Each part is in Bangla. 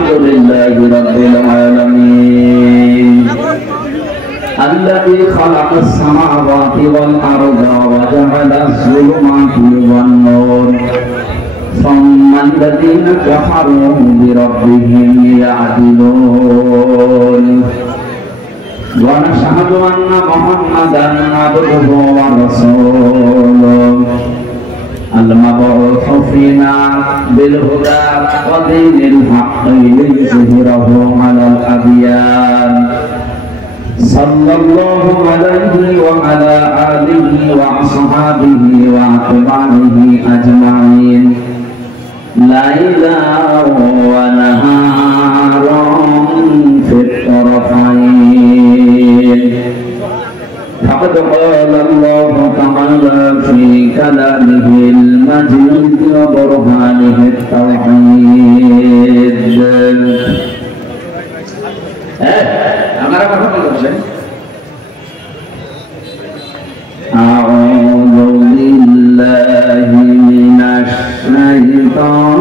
لله رب العالمين الذي خلق السماوات والأرض وجعل الظلمات والنور ثم الذين كفروا بربهم يعدلون ونشهد أن محمدا عبده ورسوله المبعوث فينا بالهدى ودين الحق ليظهره على الأديان صلى الله عليه وعلى آله وأصحابه وأتباعه أجمعين ليلا ونهارا في الطرفين فقد قال الله تعالى في كلامه المجيد وبرهانه التوحيد أعوذ بالله من الشيطان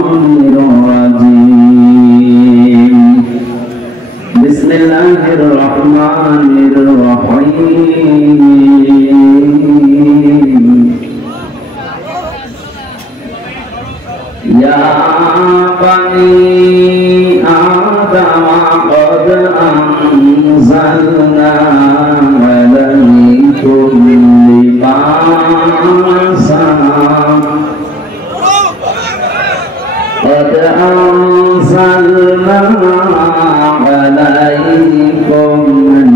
الرجيم بسم الله الرحمن الرحيم يا بني آدم قد أنزلنا عليكم لباسا قد أنزلنا عليكم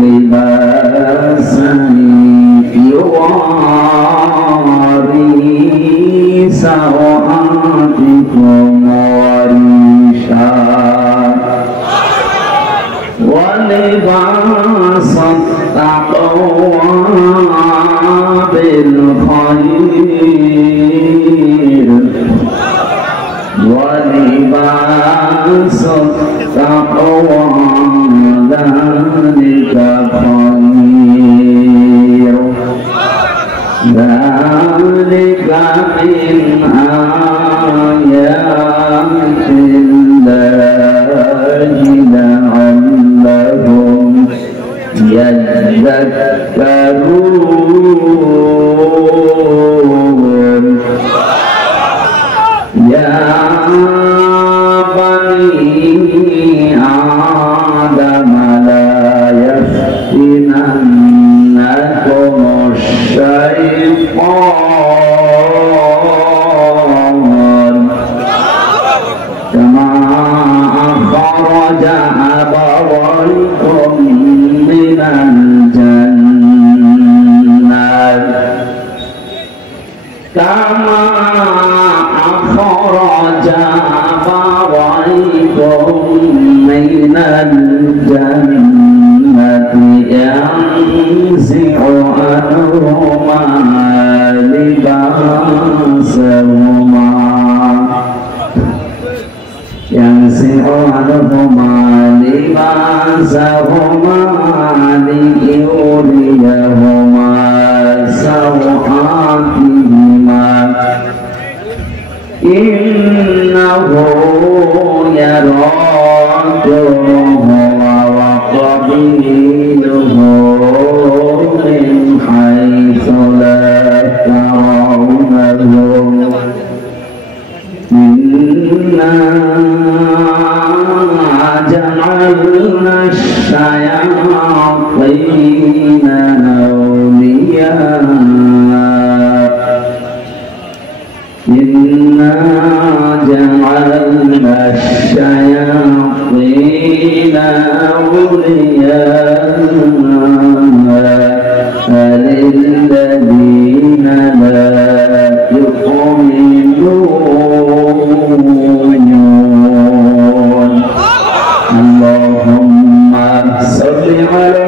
لباسا يواري سوآتكم وريشا ولباس التقوى بالخير ولباس التقوى ذلك خير ذلك من آيات الله لعلهم يذكرون يا بني آدم لا يفتننكم الشيطان كما أخرج أبويكم من الجنة كما أخرج أبويكم من الجنة ينزع عنهما لباسهما ليريهما سوآتهما إنه يراكم هو وقبيله من حيث لا ترونهم إنا جعلنا الشياطين أولياء إنا جعلنا الشياطين أولياء للذين لا يؤمنون اللهم صل على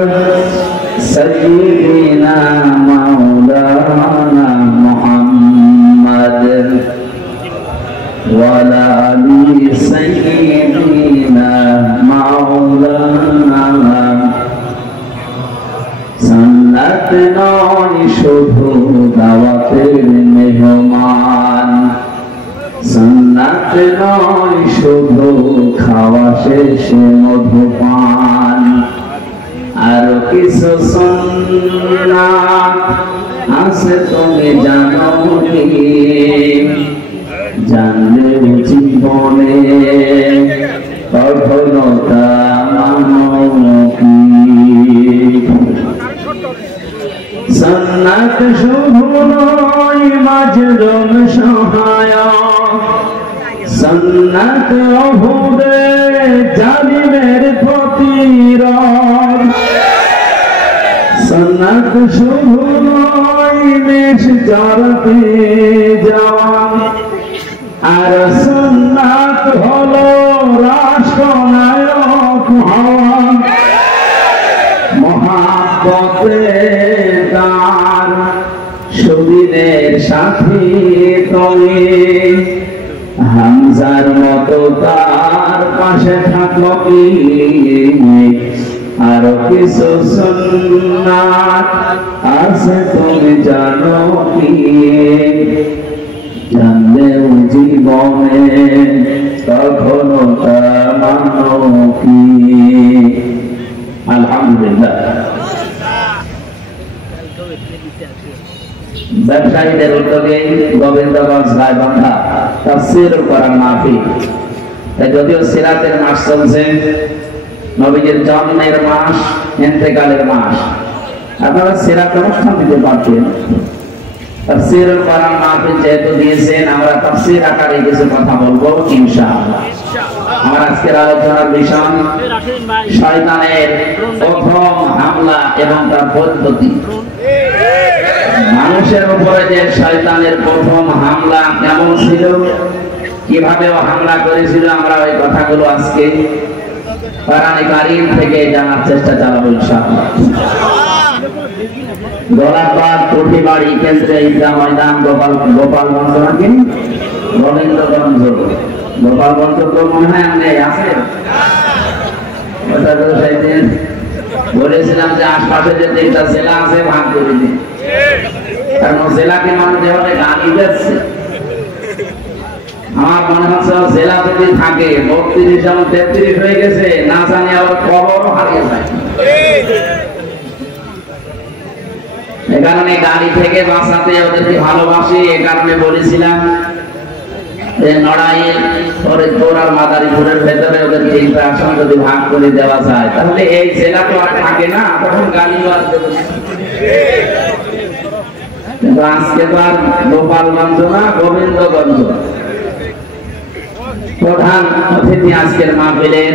سيدنا مولانا محمد وعلى آل سيدنا مولانا শেষে মধুপান আর কিছু সুন্নাত আছে তুমি জানো কি জানলে জীবনে কঠোরতা মানো কি সুন্নাত শুধু নয় মাজলুম সহায়ক সুন্নাত অভুবে জালিমের প্রতিরোধ সুন্নাত শুধু নয় মেষ চড়তে যাওয়া আর সুন্নাত হলো রাষ্ট্রনায়ক হওয়া মহাব্বতে তার সুদিনের সাথী তুমি হামজার মতো তার পাশে থাকো কি আর কিছু সুন্নাত আছে তুমি জানো কি জানলেও জীবনে কখনো তা মানো কি আলহামদুলিল্লাহ ব্যবসায়ীদের উদ্যোগে গোবিন্দগঞ্জ গাইবান্ধা তাফসীর কোরআন মাহফিল যদিও সিরাতের মাস চলছে নবীজির জন্মের মাস ইন্তেকালের মাস আপনারা সিরাত অনুষ্ঠান দিতে পারতেন তাফসীর কোরআন মাহফিল যেহেতু দিয়েছেন আমরা তাফসীর আকারে কিছু কথা বলবো ইনশাআল্লাহ আমার আজকের আলোচনার বিষয় শয়তানের প্রথম হামলা এবং তার পদ্ধতি মানুষের উপরে যে শয়তানের প্রথম হামলা কেমন ছিল কিভাবে ও হামলা করেছিল আমরা ওই কথাগুলো আজকে কোরআনে কারীম থেকে জানার চেষ্টা চালাবো ইনশাআল্লাহ দোলাপাড় কোঠিবাড়ি কেন্দ্রে ঈদগাহ ময়দান গোপালগঞ্জ নাকি রবীন্দ্রগঞ্জ গোপালগঞ্জ তো মনে হয় আপনি আছে ওটা তো সেদিন বলেছিলাম যে আশপাশে যে তিনটা জেলা আছে ভাগ করে দিন কারণ জেলাকে মানুষ যেভাবে গালি যাচ্ছে আমার মনে হচ্ছে জেলা যদি থাকে 32 যেমন 33 হয়ে গেছে না জানি আবার কবরও হারিয়ে যায় এ কারণে গালি থেকে বাঁচাতে ওদেরকে ভালোবাসি এ কারণে বলেছিলাম যে নড়াইল ফরিদপুর আর মাদারীপুরের ভেতরে ওদের তিনটা আসন যদি ভাগ করে দেওয়া যায় তাহলে এই জেলা তো আর থাকে না তখন গালি কিন্তু আজকে তো আর গোপালগঞ্জ না গোবিন্দগঞ্জ প্রধান অতিথি আজকের মাহফিলের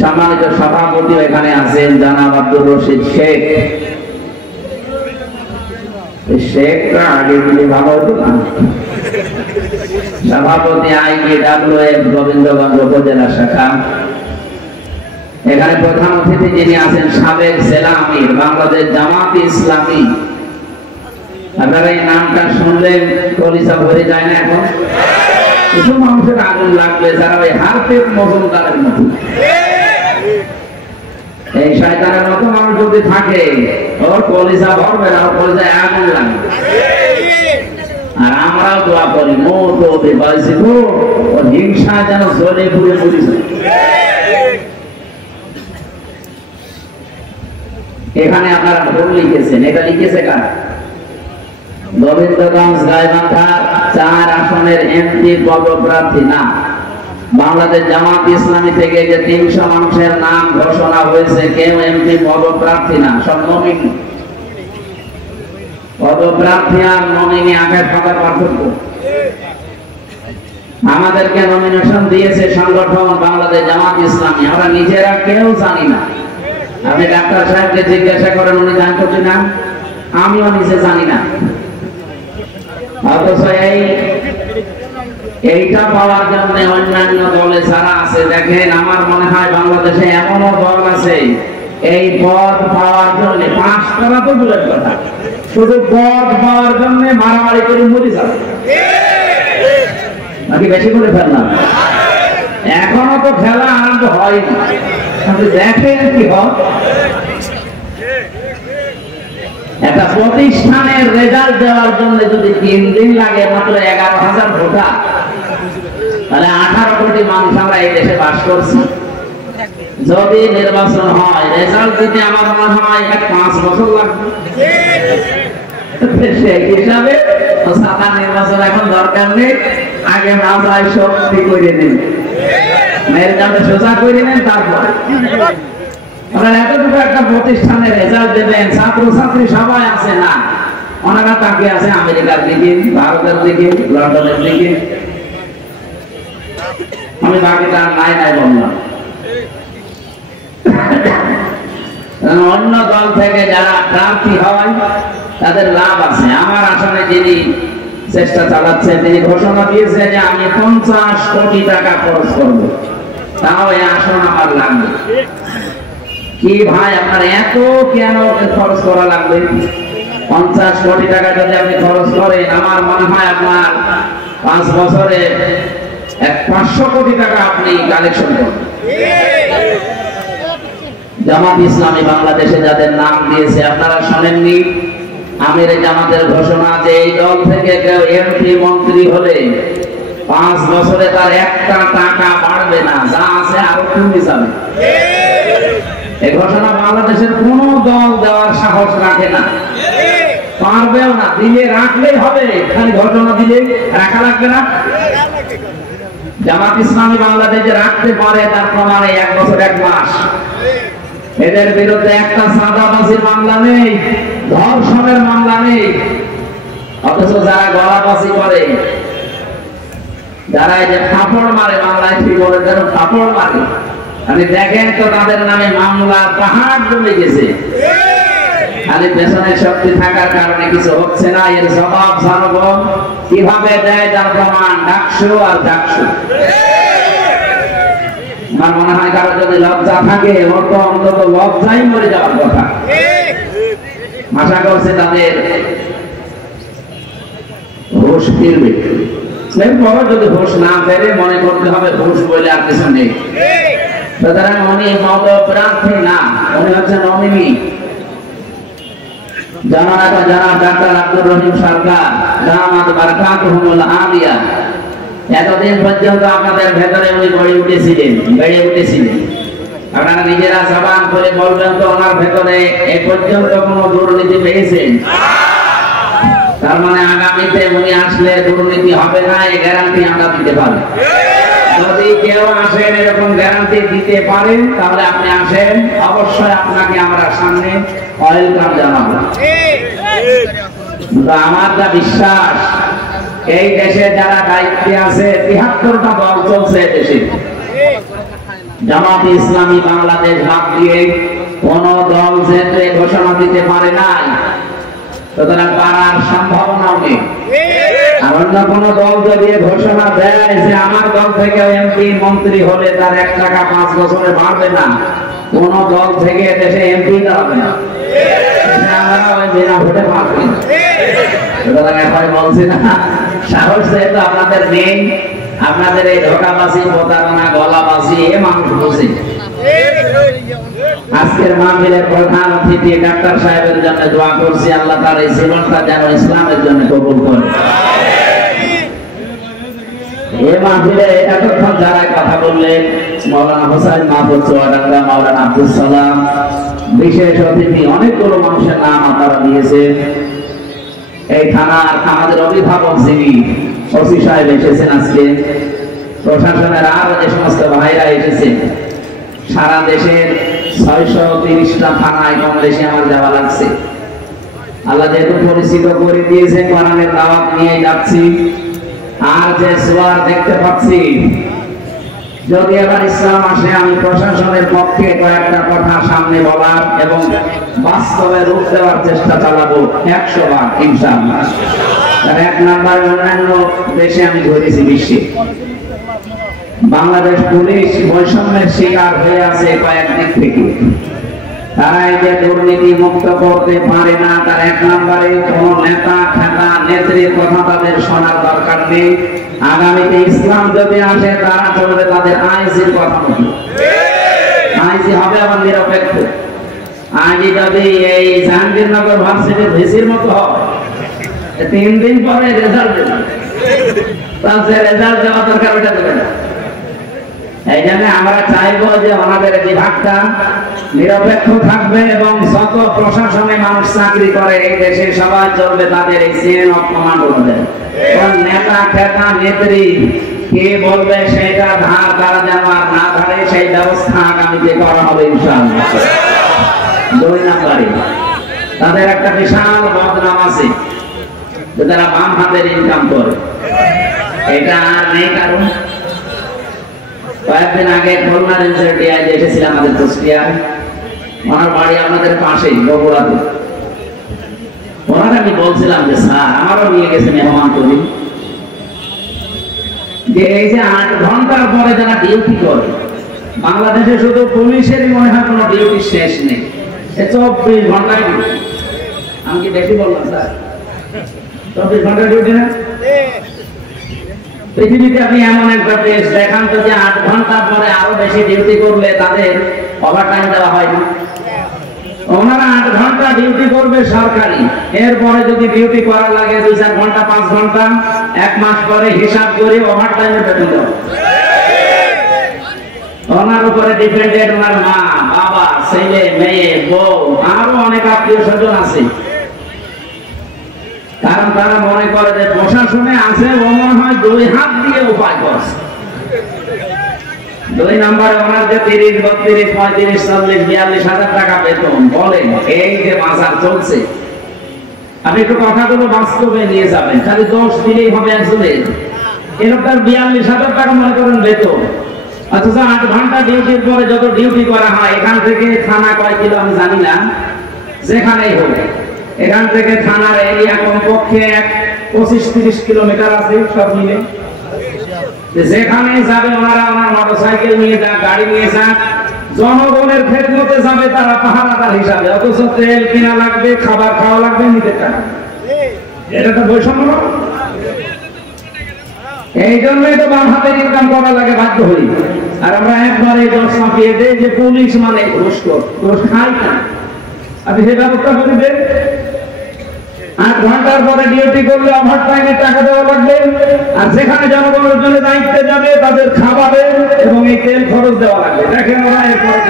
সম্মানিত সভাপতি এখানে আছেন জনাব আব্দুর রশিদ শেখ শেখরা আগে দিলে ভালো হতো না সভাপতি IKWF গোবিন্দগঞ্জ উপজেলা শাখা এখানে প্রধান অতিথি যিনি আছেন সাবেক জেলা আমির বাংলাদেশ জামাত ইসলামী আপনারা এই নামটা শুনলে কলিজা ভরে যায় না এখন কিছু মানুষের আগুন লাগবে যারা ওই হারপেট মজুমদারের মতো এই শয়তানের মতো মানুষ যদি থাকে ওর কলিজা ভরবে না ওর কলিজায় আগুন লাগবে আর আমরাও দোয়া করি মোট পাইছি তো ওর হিংসা যেন জ্বলে পুড়ে পড়েছে এখানে আপনারা ভুল লিখেছেন এটা লিখেছে কারা গোবিন্দগঞ্জ গাইবান্ধা 4 আসনের এমপি পদপ্রার্থী না বাংলাদেশ জামাত ইসলামী থেকে যে 300 মানুষের নাম ঘোষণা হয়েছে কেউ এমপি পদপ্রার্থী না সব নমিনি পদপ্রার্থী আর নমিনি আকার ফাঁকা পার্থক্য আমাদেরকে নমিনেশন দিয়েছে সংগঠন বাংলাদেশ জামাত ইসলামী আমরা নিজেরা কেউ জানি না আপনি ডাক্তার সাহেবকে জিজ্ঞাসা করেন উনি জানতো কিনা আমিও নিজে জানি না অথচ এইটা পাওয়ার জন্য অন্যান্য দলে যারা আছে দেখেন আমার মনে হয় বাংলাদেশে এমনও দল আছে এই পদ পাওয়ার জন্য 5 টাকা তো দূরের কথা শুধু পদ পাওয়ার জন্য মারামারি করে মরে যাবে নাকি বেশি করে ফেললাম এখনো তো খেলা আরম্ভ হয়নি আপনি দেখেন কি হয় একটা প্রতিষ্ঠানের রেজাল্ট দেওয়ার জন্য যদি 3 দিন লাগে মাত্র 11,000 ভোটার তাহলে 18 কোটি মানুষ আমরা এই দেশে বাস করছি। যদি নির্বাচন হয়, রেজাল্ট দিতে আমার মনে হয় 5 বছর লাগবে। সেই হিসাবে সাদা নির্বাচন এখন দরকার নেই, আগে মামলায় শক্তি করে নিন, মেয়ের কাছে সোজা করে নেন, তারপর আপনারা এতটুকু একটা প্রতিষ্ঠানে রেজাল্ট দেবেন, ছাত্রছাত্রী সবাই আছে না, ওনারা তাকিয়ে আছে আমেরিকার দিকে, ভারতের দিকে, লন্ডনের দিকে। আমি বাকিটা নাই নাই বললাম। অন্য দল থেকে যারা প্রার্থী হয় তাদের লাভ আছে। আমার আসলে যিনি চেষ্টা চালাচ্ছেন, তিনি ঘোষণা দিয়েছেন যে আমি 50 কোটি টাকা খরচ করব, তাও এই আসন আমার লাগবে। কি ভাই, আপনার এত কেন খরচ করা লাগবে? 50 কোটি টাকা যদি আপনি খরচ করেন, আমার মনে হয় আপনার 5 বছরে 500 কোটি টাকা আপনি কালেকশন করবেন। জামাত ইসলামী বাংলাদেশে যাদের নাম দিয়েছে, আপনারা শোনেননি আমির জামাতের ঘোষণা যে এই দল থেকে কেউ এমপি মন্ত্রী হলে 5 বছরে তার একটা টাকা বাড়বে না, যা আছে আরো কমে যাবে। এই ঘোষণা বাংলাদেশের কোন দল দেওয়ার সাহস রাখে না, পারবেও না। দিলে রাখলেই হবে, খালি ঘোষণা দিলে রাখা লাগবে না। জামাত ইসলামী বাংলাদেশে রাখতে পারে, তার প্রমাণে 1 বছর 1 মাস। এদের বিরুদ্ধে একটা চাঁদাবাজির মামলা নেই, ধর্ষণের মামলা নেই। অথচ যারা গলাবাজি করে, যারা এই যে ফাপড় মারে, বাংলায় ঠিক বলে যেন ফাপড় মারে, আপনি দেখেন তো তাদের নামে মামলা পাহাড় জমে গেছে। খালি পেছনের শক্তি থাকার কারণে কিছু হচ্ছে না। এর জবাব জনগণ কিভাবে দেয় তার প্রমাণ ডাকসু আর ডাকসু। আমার মনে হয় কারো যদি লজ্জা থাকে, ওর তো অন্তত লজ্জাই মরে যাওয়ার কথা। আশা করছে তাদের হুঁশ ফিরবে। এরপর যদি হুঁশ না ফেরে, মনে করতে হবে হুঁশ বলে আর কিছু নেই। সুতরাং উনি মত প্রার্থী না, উনি হচ্ছে নমিনি। জননেতা জনাব ডাক্তার আব্দুর রহিম সরকার দামাত বারাকাতুহুল আলিয়া, এতদিন পর্যন্ত আপনাদের ভেতরে উনি বেড়ে উঠেছিলেন। আপনারা নিজেরা জবান করে বলবেন তো ওনার ভেতরে এ পর্যন্ত কোনো দুর্নীতি পেয়েছেন? তার মানে আগামীতে উনি আসলে দুর্নীতি হবে না, এই গ্যারান্টি আমরা দিতে পারি। যদি কেউ আসেন এরকম গ্যারান্টি দিতে পারেন, তাহলে আপনি আসেন, অবশ্যই আপনাকে আমরা সামনে ওয়েলকাম জানাবো। আমার যা বিশ্বাস, এই দেশে যারা দায়িত্বে আছে, 73টা দল চলছে দেশে, জামাত ইসলামী বাংলাদেশ বাদ দিয়ে কোন দল যেতে ঘোষণা দিতে পারে নাই, সুতরাং পারার সম্ভাবনাও নেই। আর অন্য কোন দল যদি ঘোষণা দেয় যে আমার দল থেকে এমপি মন্ত্রী হলে তার 1 টাকা 5 বছরে বাড়বে না, কোন দল থেকে দেশে এমপি দাঁড়াবে না, আমরা ওই বিনা ভোটে পারবেন। সুতরাং এখন বলছি না, সাহস যেহেতু আপনাদের নেই, আপনাদের এই ধোঁকাবাজি, প্রতারণা, গলাবাজি এ মানুষ বুঝে। আজকের মাহফিলের প্রধান অতিথি ডাক্তার সাহেবের জন্য দোয়া করছি, আল্লাহ তার এই জীবনটা যেন ইসলামের জন্য কবুল করে। এই মাহফিলে এতক্ষণ যারা কথা বললেন, মাওলানা হোসেন মাহফুজ চুয়াডাঙ্গা, মাওলানা আব্দুল সালাম, বিশেষ অতিথি অনেকগুলো মানুষের নাম আপনারা দিয়েছেন। এই থানার আমাদের অভিভাবক যিনি ওসি সাহেব এসেছেন আজকে, প্রশাসনের আরো যে সমস্ত ভাইরা এসেছেন, সারা দেশের 630টা থানায় কম বেশি আমার যাওয়া লাগছে। আল্লাহ যেহেতু পরিচিত করে দিয়েছেন, কোরআনের দাওয়াত নিয়ে যাচ্ছি। আর যে সোয়ার দেখতে পাচ্ছি, যদি এবার ইসলাম আসে, আমি প্রশাসনের পক্ষে কয়েকটা কথা সামনে বলার এবং বাস্তবে রূপ দেওয়ার চেষ্টা চালাবো 100 বার ইনশাআল্লাহ। 1 নাম্বার, অন্যান্য দেশে আমি ঘুরেছি বিশ্বে, বাংলাদেশ পুলিশ বৈষম্যের শিকার হয়ে আছে কয়েক দিক থেকে। তারা এই যে দুর্নীতি মুক্ত করতে পারে না, তার 1 নম্বরে কোন নেতা খেতা নেত্রীর কথা তাদের শোনার দরকার নেই। আগামীতে ইসলাম যদি আসে, তারা চলবে তাদের আইজির কথা মতো। আইজি হবে আবার নিরপেক্ষ। আইজি যদি এই জাহাঙ্গীরনগর ভার্সিটির ভিসির মতো হয়, 3 দিন পরে রেজাল্ট দেবে। তাহলে রেজাল্ট দেওয়া দরকার ওটা দেবে না। এই জন্য আমরা চাইবো যে আমাদের বিভাগটা নিরপেক্ষ থাকবে এবং যত প্রশাসনে মানুষ চাকরি করে এই দেশে সবাই চলবে তাদের এই চেইন অফ কমান্ড অনুযায়ী। নেতা খেতা নেত্রী কে বলবে সেটা ধার তারা যেন আর না ধারে সেই ব্যবস্থা আগামীতে করা হবে ইনশাআল্লাহ। 2 নম্বরে তাদের একটা বিশাল বদনাম আছে যে তারা বাম হাতের ইনকাম করে, এটা আর নেই। কারণ কয়েকদিন আগে খুলনা রেঞ্জের ডিআইজি এসেছিলাম আমাদের কুষ্টিয়ায়, ওনার বাড়ি আপনাদের পাশেই বগুড়াতে। ওনার আমি বলছিলাম যে স্যার আমারও নিয়ে গেছে মেহমান করি, যে এই যে 8 ঘন্টার পরে যারা ডিউটি করে, বাংলাদেশে শুধু পুলিশেরই মনে হয় কোনো ডিউটি শেষ নেই, 24 ঘন্টায় ডিউটি। আমি কি বেশি বললাম স্যার? 24 ঘন্টা ডিউটি না? পৃথিবীতে আপনি এমন একটা দেশ দেখান তো যে 8 ঘন্টার পরে আরো বেশি ডিউটি করলে তাদের ওভারটাইম দেওয়া হয় না। ওনারা 8 ঘন্টা ডিউটি করবে সরকারি, এরপরে যদি ডিউটি করা লাগে 2-4 ঘন্টা 5 ঘন্টা, 1 মাস পরে হিসাব করে ওভারটাইমের বেতন দেওয়া। ওনার উপরে ডিপেন্ডেন্ট ওনার মা, বাবা, ছেলে, মেয়ে, বউ, আরো অনেক আত্মীয় স্বজন আছে। কারণ তারা মনে করে যে প্রশাসনে আছে, ও মনে হয় 2 হাত দিয়ে উপায় করছে। 2 নম্বরে ওনার যে 30, 32, 35, 40, 42 হাজার টাকা বেতন, বলেন এই যে বাজার চলছে, আপনি একটু কথাগুলো বাস্তবে নিয়ে যাবেন। খালি দোষ দিলেই হবে একজনের। এরকম 42 হাজার টাকা মনে করেন বেতন, অথচ 8 ঘন্টা ডিউটির পরে যত ডিউটি করা হয়, এখান থেকে থানা কয় কিলো আমি জানি না, যেখানেই হোক এখান থেকে থানার এরিয়া কমপক্ষে 25-30 কিলোমিটার আছে সব মিলে। যেখানে যাবে ওনারা ওনার মোটরসাইকেল নিয়ে যাক, গাড়ি নিয়ে যাক, জনগণের খেদমতে যাবে তারা পাহারাদার হিসাবে, অথচ তেল কিনা লাগবে, খাবার খাওয়া লাগবে নিজের টাকা। এটা তো বৈষম্য। এই জন্যই তো বাম হাতের ইনকাম করা লাগে, বাধ্য হই। আর আমরা একবারে দোষ চাপিয়ে দেই যে পুলিশ মানে ঘুষ খায় না। আপনি সে ব্যবস্থা করে দেন। 8 ঘন্টার পরে ডিউটি করলে ওভারটাইমের টাকা দেওয়া লাগবে, আর যেখানে জনগণের জন্য দায়িত্বে যাবে তাদের খাবারের এবং এই তেল খরচ দেওয়া লাগবে। দেখেন ওরা এরপরে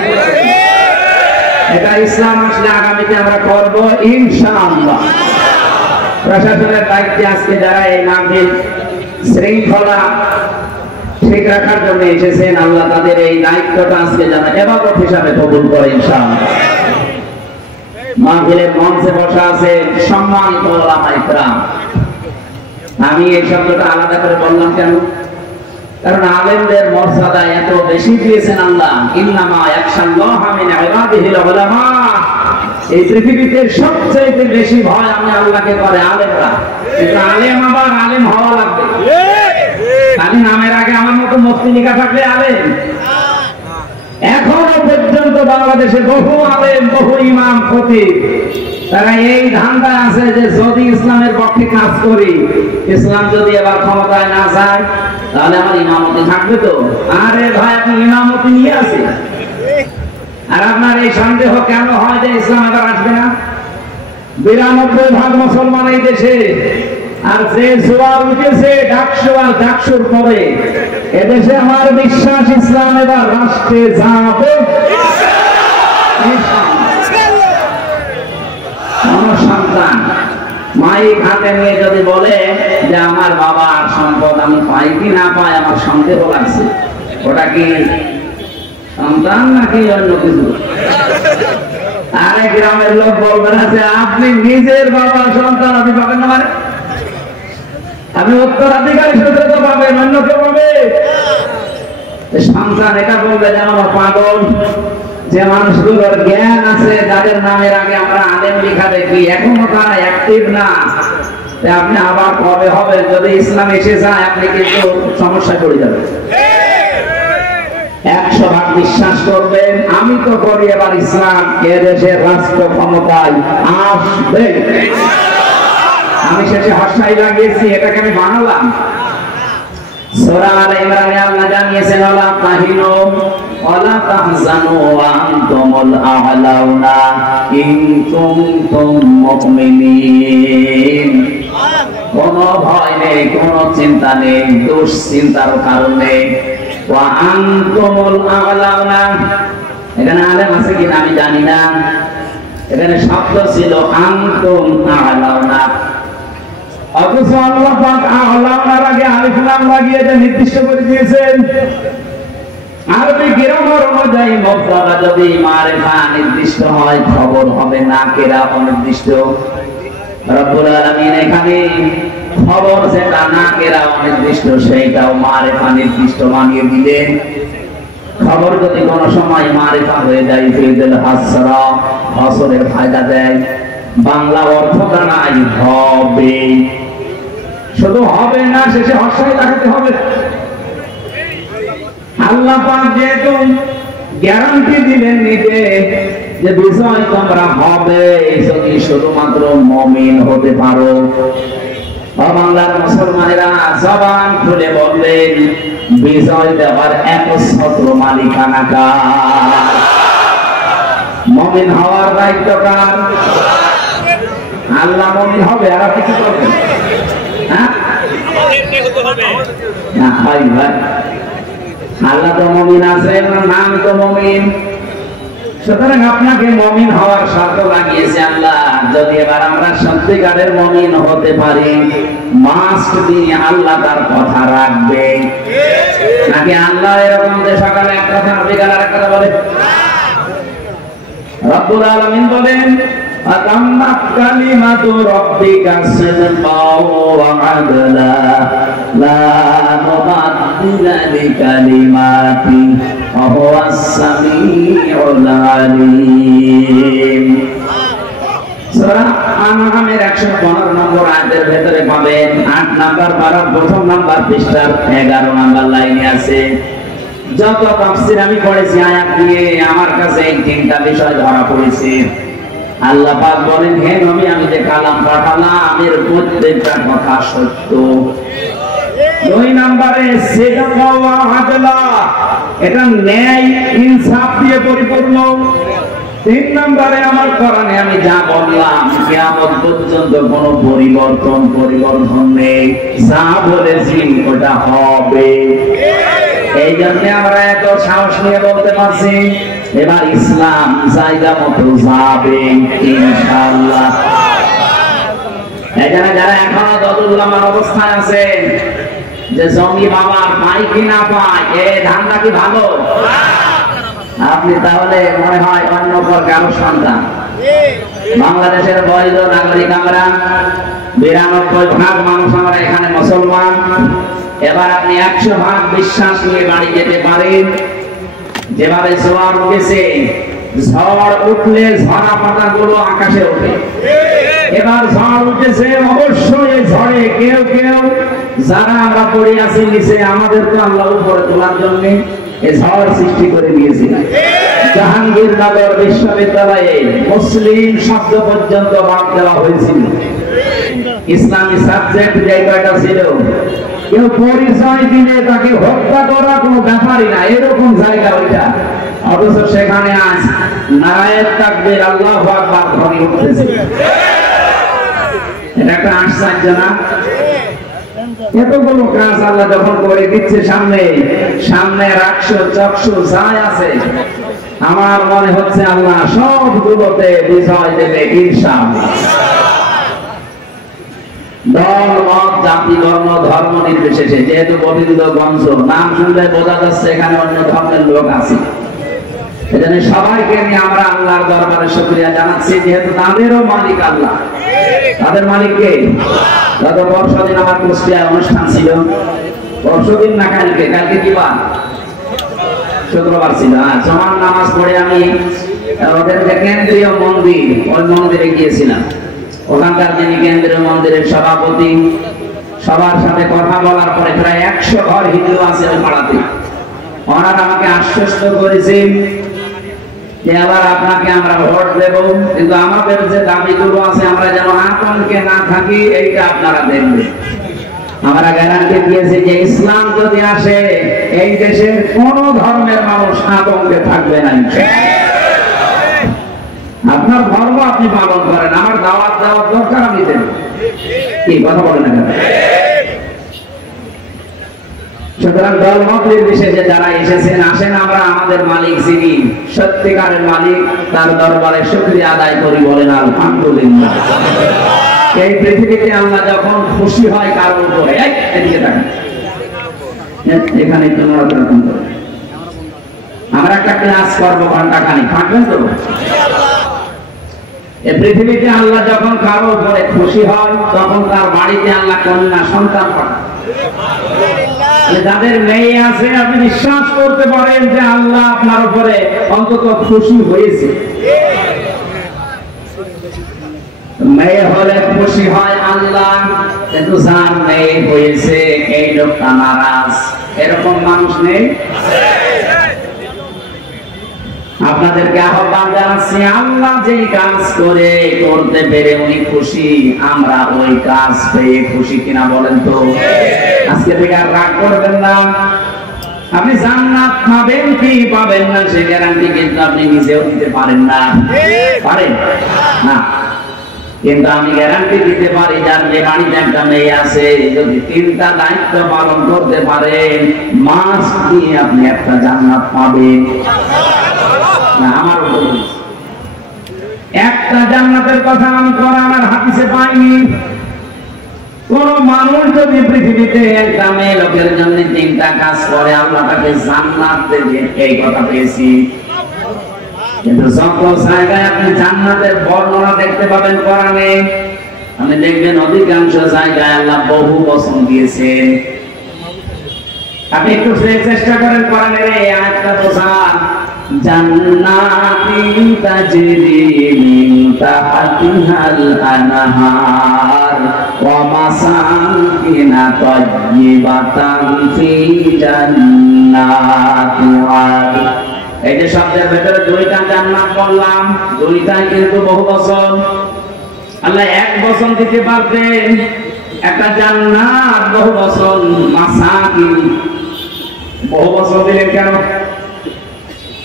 এটা ইসলাম আসলে আগামীতে আমরা করব ইনশাআল্লাহ। প্রশাসনের দায়িত্বে আজকে যারা এই মাহফিল শৃঙ্খলা ঠিক রাখার জন্য এসেছেন, আল্লাহ তাদের এই দায়িত্বটা আজকে যারা ইবাদত হিসাবে কবুল করে ইনশাআল্লাহ। মাহফিলের মঞ্চে বসা আছে সম্মানিত ওলামায়ে কেরাম। আমি এই শব্দটা আলাদা করে বললাম কেন? কারণ আলেমদের মর্যাদা এত বেশি দিয়েছেন আল্লাহ। ইন্নামা ইয়াখশাল্লাহা মিন ইবাদিহিল উলামা। এই পৃথিবীতে সবচেয়ে বেশি ভয় আমি আল্লাহকে করে আলেমরা। কিন্তু আলেম আবার আলেম হওয়া লাগবে। খালি নামের আগে আমার মতো মুফতি লিখা থাকলে আলেম? এখনো পর্যন্ত বাংলাদেশে বহু আলেম, বহু ইমাম, খতিব, তারা এই ধান্দা আছে যে যদি ইসলামের পক্ষে কাজ করি, ইসলাম যদি এবার ক্ষমতায় না যায়, তাহলে আমার ইমামতি থাকবে তো? আরে ভাই, আপনি ইমামতি নিয়ে আসেন, আর আপনার এই সন্দেহ কেন হয় যে ইসলাম এবার আসবে না? 92% মুসলমান এই দেশে, আর যে জোয়ার উঠেছে ডাকসু আর ডাকসুর পরে, এদেশে আমার বিশ্বাস ইসলাম এবার রাষ্ট্রে যাবে। সন্তান মাইক হাতে নিয়ে যদি বলে যে আমার বাবার সম্পদ আমি পাই কি না পাই, আমার সন্দেহ লাগছে, ওটা কি সন্তান নাকি অন্য কিছু? আরেক গ্রামের লোক বলবে না যে আপনি নিজের বাবার সন্তান, আপনি পাবেন না, মানে আপনি উত্তরাধিকারী সূত্রে তো পাবেন, অন্য কেউ পাবে? সন্তান এটা বলবে যেমন পাগল। যে মানুষগুলোর জ্ঞান আছে, যাদের নামের আগে আমরা আলেম লেখা দেখি, এখনো তারা অ্যাক্টিভ না। আপনি আবার কবে হবে? যদি ইসলাম এসে যায় আপনি কিন্তু সমস্যায় পড়ে যাবেন। 100% বিশ্বাস করবেন, আমি তো করি এবার ইসলাম এদেশের রাষ্ট্র ক্ষমতায় আসবে। আমি শেষে হাসাই লাগিয়েছি, এটাকে আমি বানালাম। সূরা আলে ইমরানে আল্লাহ জানিয়েছেন, ওয়ালা তাহিনু ওয়ালা তাহজানু ওয়া আনতুমুল আ'লাউনা ইন কুনতুম মুমিনিন। কোনো ভয় নেই, কোনো চিন্তা নেই, দুশ্চিন্তার কারণ নেই। ওয়া আনতুমুল আ'লাউনা, এখানে আলেম আছে কিনা আমি জানি না, এখানে শব্দ ছিল আনতুম আ'লাউনা, অথচ আল্লাহ পাক আ'লাউনার আগে আলিফ লাম লাগিয়ে যে নির্দিষ্ট করে দিয়েছেন। আরবি গ্রামার অনুযায়ী মুবতাদা যদি মারিফা নির্দিষ্ট হয়, খবর হবে নাকিরা অনির্দিষ্ট। রব্বুল আলামিন এখানে খবর যেটা নাকিরা অনির্দিষ্ট সেইটাও মারিফা নির্দিষ্ট বানিয়ে দিলেন। খবর যদি কোনো সময় মারিফা হয়ে যায়, ফিল হাসরা, হাসরের ফায়দা দেয়, বাংলা অর্থ দাঁড়ায় হবে, শুধু হবে না, শেষে হর্ষই লাগাতে হবে। আল্লাহ পাক যেহেতু গ্যারান্টি দিলেন নিজে যে বিষয় তোমরা হবে যদি শুধুমাত্র মুমিন হতে পারো। বাংলার মুসলমানেরা জবান খুলে বললেন বিজয় দেওয়ার একচ্ছত্র মালিকানা কার? মুমিন হওয়ার দায়িত্ব কার? আল্লাহ মুমিন হবে, আর কিছু করবেন না। ভাই ভাই, আল্লাহ তো মুমিন আছেন, নাম তো মুমিন, সুতরাং আপনাকে মুমিন হওয়ার শর্ত লাগিয়েছে আল্লাহ। যদি এবার আমরা সত্যিকারের মুমিন হতে পারি, মাস্ট দিয়ে আল্লাহ তার কথা রাখবে। নাকি আল্লাহ এরকম যে সকালে এক কথা বিকালে আরেক কথা বলে? রব্বুল আলামিন বলেন আতাম্মাত কালিমাতু রাব্বিকা সিদকাও ওয়া আদলা লা মুবাদদিলা লিকালিমাতি ওয়া হুয়াস সামিউল আলীম। সূরা আনআমের 115 নম্বর আয়াতের ভেতরে পাবেন 8 নাম্বার 12 প্রথম নাম্বার পৃষ্ঠার 11 নাম্বার লাইনে আছে। যত তাফসীর আমি পড়েছি আয়াত দিয়ে, আমার কাছে এই তিনটা বিষয় ধরা পড়েছে। আল্লাহ পাক বলেন, হে নবী, আমি যে কালাম পাঠালাম এর প্রত্যেকটা কথা সত্য। 2 নম্বরে সিদকা ওয়া আদলা, এটা ন্যায় ইনসাফ দিয়ে পরিপূর্ণ। 3 নম্বরে আমার কোরআনে আমি যা বললাম কিয়ামত পর্যন্ত কোনো পরিবর্তন নেই, যা বলেছি ওটা হবে। এই জন্য আমরা এত সাহস নিয়ে বলতে পারছি এবার ইসলাম জায়গা মতো যাবে ইনশাআল্লাহ। এখানে যারা এখনো দদুল্লামার অবস্থায় আছে যে জমি বাবার পাই কি না পায়, এ ধান্দা কি ভালো? আপনি তাহলে মনে হয় অন্য কারো সন্তান। বাংলাদেশের বৈধ নাগরিক আমরা, 92% মানুষ আমরা এখানে মুসলমান। এবার আপনি 100% বিশ্বাস নিয়ে বাড়ি যেতে পারেন। যেভাবে জোয়ার উঠেছে, ঝড় উঠলে ঝরা পাতাগুলো আকাশে ওঠে। এবার ঝড় উঠেছে, অবশ্যই ঝড়ে কেউ যারা আমরা পড়ে আছি নিচে, আমাদের তো আল্লাহ উপরে তোলার জন্য এই ঝড় সৃষ্টি করে দিয়েছিলেন। জাহাঙ্গীরনগর বিশ্ববিদ্যালয়ে মুসলিম শব্দ পর্যন্ত বাদ দেওয়া হয়েছিল। ইসলামী সাবজেক্ট যে কয়টা ছিল, কেউ পরিচয় দিলে তাকে হত্যা করা কোনো ব্যাপারই না, এরকম জায়গা ওইটা। অথচ সেখানে আজ নারায়ের তাকবীর, আল্লাহু আকবার ধ্বনি উঠতেছে। এটা একটা আশ্চর্য না? এতগুলো কাজ আল্লাহ যখন করে দিচ্ছে সামনে রাখছো চক্ষু যাই আছে, আমার মনে হচ্ছে আল্লাহ সবগুলোতে বিজয় দেবে ইনশাআল্লাহ। দল মত জাতি বর্ণ ধর্ম নির্বিশেষে, যেহেতু গোবিন্দগঞ্জ নাম শুনলে বোঝা যাচ্ছে এখানে অন্য ধর্মের লোক আছে, এজন্য সবাইকে নিয়ে আমরা আল্লাহর দরবারে শুকরিয়া জানাচ্ছি, যেহেতু তাদেরও মালিক আল্লাহ। তাদের মালিক কে? গত পরশুদিন আমার কুষ্টিয়ায় অনুষ্ঠান ছিল। পরশুদিন না কালকে কি বার? শুক্রবার ছিল। জমান নামাজ পড়ে আমি ওদের যে কেন্দ্রীয় মন্দির, ওই মন্দিরে গিয়েছিলাম। ওখানকার যিনি কেন্দ্রীয় মন্দিরের সভাপতি, সবার সাথে কথা বলার পরে প্রায় 100 ঘর হিন্দু আছে ওই পাড়াতে। ওনারা আমাকে আশ্বস্ত করেছেন যে আবার আপনাকে আমরা ভোট দেব, কিন্তু আমাদের যে দাবিগুলো আছে আমরা যেন আতঙ্কে না থাকি এইটা আপনারা দেখবেন। আমরা গ্যারান্টি দিয়েছি যে ইসলাম যদি আসে এই দেশের কোন ধর্মের মানুষ আতঙ্কে থাকবে না। আপনার ধর্ম আপনি পালন করেন, আমার দাওয়াত দেওয়ার দরকার আমি দেব। কি কথা বলেন না? সুতরাং দল মত নির্বিশেষে যারা এসেছেন, আসেন আমরা আমাদের মালিক যিনি সত্যিকারের মালিক তার দরবারে শুকরিয়া আদায় করি, বলেন আলহামদুলিল্লাহ। এই পৃথিবীতে আল্লাহ যখন খুশি হয় কারোর উপরে, এদিকে তাকান, এখানে একটু নড়াচড়া করুন। আমরা একটা ক্লাস করবো ঘন্টা খানিক, থাকবেন তো? এই পৃথিবীতে আল্লাহ যখন কারোর উপরে খুশি হয় তখন তার বাড়িতে আল্লাহ কন্যা সন্তান পাঠান। যাদের মেয়ে আছে আপনি বিশ্বাস করতে পারেন যে আল্লাহ আপনার উপরে অন্তত খুশি হয়েছে। মেয়ে হলে খুশি হয় আল্লাহ, কিন্তু যার মেয়ে হয়েছে এই লোকটা নারাজ, এরকম মানুষ নেই? আপনাদেরকে আহ্বান জানাচ্ছি, আল্লাহ যে কাজ করতে পেরে উনি খুশি, আমরা ওই কাজ পেয়ে খুশি কিনা বলেন তো? আজকে থেকে আর রাগ করবেন না। আপনি জান্নাত পাবেন কি পাবেন না সে গ্যারান্টি কিন্তু আপনি নিজেও দিতে পারেন না, পারেন না? কিন্তু আমি গ্যারান্টি দিতে পারি, যার যে বাড়িতে একটা মেয়ে আছে যদি 3টা দায়িত্ব পালন করতে পারেন, মাস দিয়ে আপনি একটা জান্নাত পাবেন। আমার একটা জান্নাতের কথা আমি কোরআন আর হাদিসে পাইনি। কোন মানুষ যদি পৃথিবীতে একটা মেয়ে লোকের জন্য 3টা কাজ করে আল্লাহ তাকে জান্নাত দেবে, এই কথা পেয়েছি। কিন্তু যত জায়গায় আপনি জান্নাতের বর্ণনা দেখতে পাবেন কোরআনে, আপনি দেখবেন অধিকাংশ জায়গায় আল্লাহ বহু বচন দিয়েছেন। আপনি একটু চেষ্টা করেন কোরআনের এই আয়াতটা বোঝার। জান্নাতিন তাজরি মিন তাহতিহাল আনহার ওয়া মাসাকিনা তাইয়্যিবাতান ফি জান্নাতিন আদন। এই যে শব্দের ভিতরে 2টা জান্নাত বললাম, 2টাই কিন্তু বহু বচন। আল্লাহ এক বচন দিতে পারতেন, একটা জান্নাত বহু বচন, মাসাকিন বহু বচন দিলেন কেন?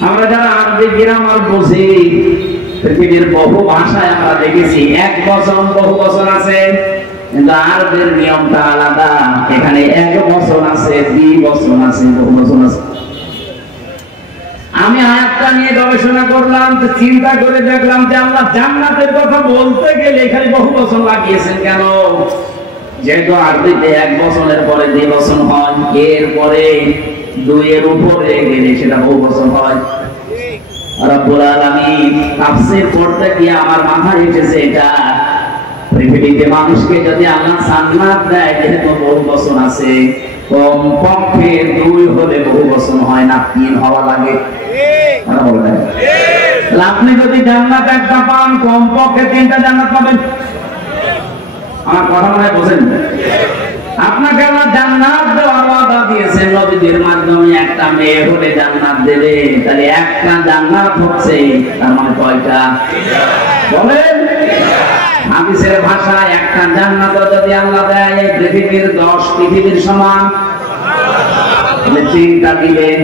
আমরা যারা আরবি গ্রামার বুঝি, পৃথিবীর বহু ভাষায় আমরা দেখেছি এক বচন বহু বচন আছে, কিন্তু আরবের নিয়মটা আলাদা। এখানে এক বচন আছে, দ্বিবচন আছে, বহু বচন আছে। আমি আয়াতটা নিয়ে গবেষণা করলাম, তো চিন্তা করে দেখলাম যে আল্লাহ জান্নাতের কথা বলতে গেলে এখানে বহু বচন লাগিয়েছেন কেন? যেহেতু আরবিতে এক বচনের পরে দ্বিবচন হয়, এরপরে 2 এর উপরে গেলে সেটা বহু বচন হয়। রব্বুল আলামিন তাফসীর পড়তে গিয়ে আমার মাথায় এসেছে এটা, পৃথিবীতে মানুষকে যদি আল্লাহ জান্নাত দেয়, যেহেতু বহু বচন আছে, কমপক্ষে 2 হলে বহু বচন হয় না, 3 হওয়া লাগে। আপনি যদি জান্নাত একটা পান, কমপক্ষে 3টা জান্নাত পাবেন। আমার কথা মনে হয় বোঝেন? আপনাকে আল্লাহ জান্নাত দেওয়ার ওয়াদা দিয়েছেন নবীদের মাধ্যমে, একটা মেয়ে হলে জান্নাত দেবে। তাহলে একটা জান্নাত হচ্ছে, তার মানে কয়টা বলেন? হাদিসের ভাষায় একটা জান্নাত যদি আল্লাহ দেয় এই পৃথিবীর 10 পৃথিবীর সমান, তাহলে 3টা দিবেন।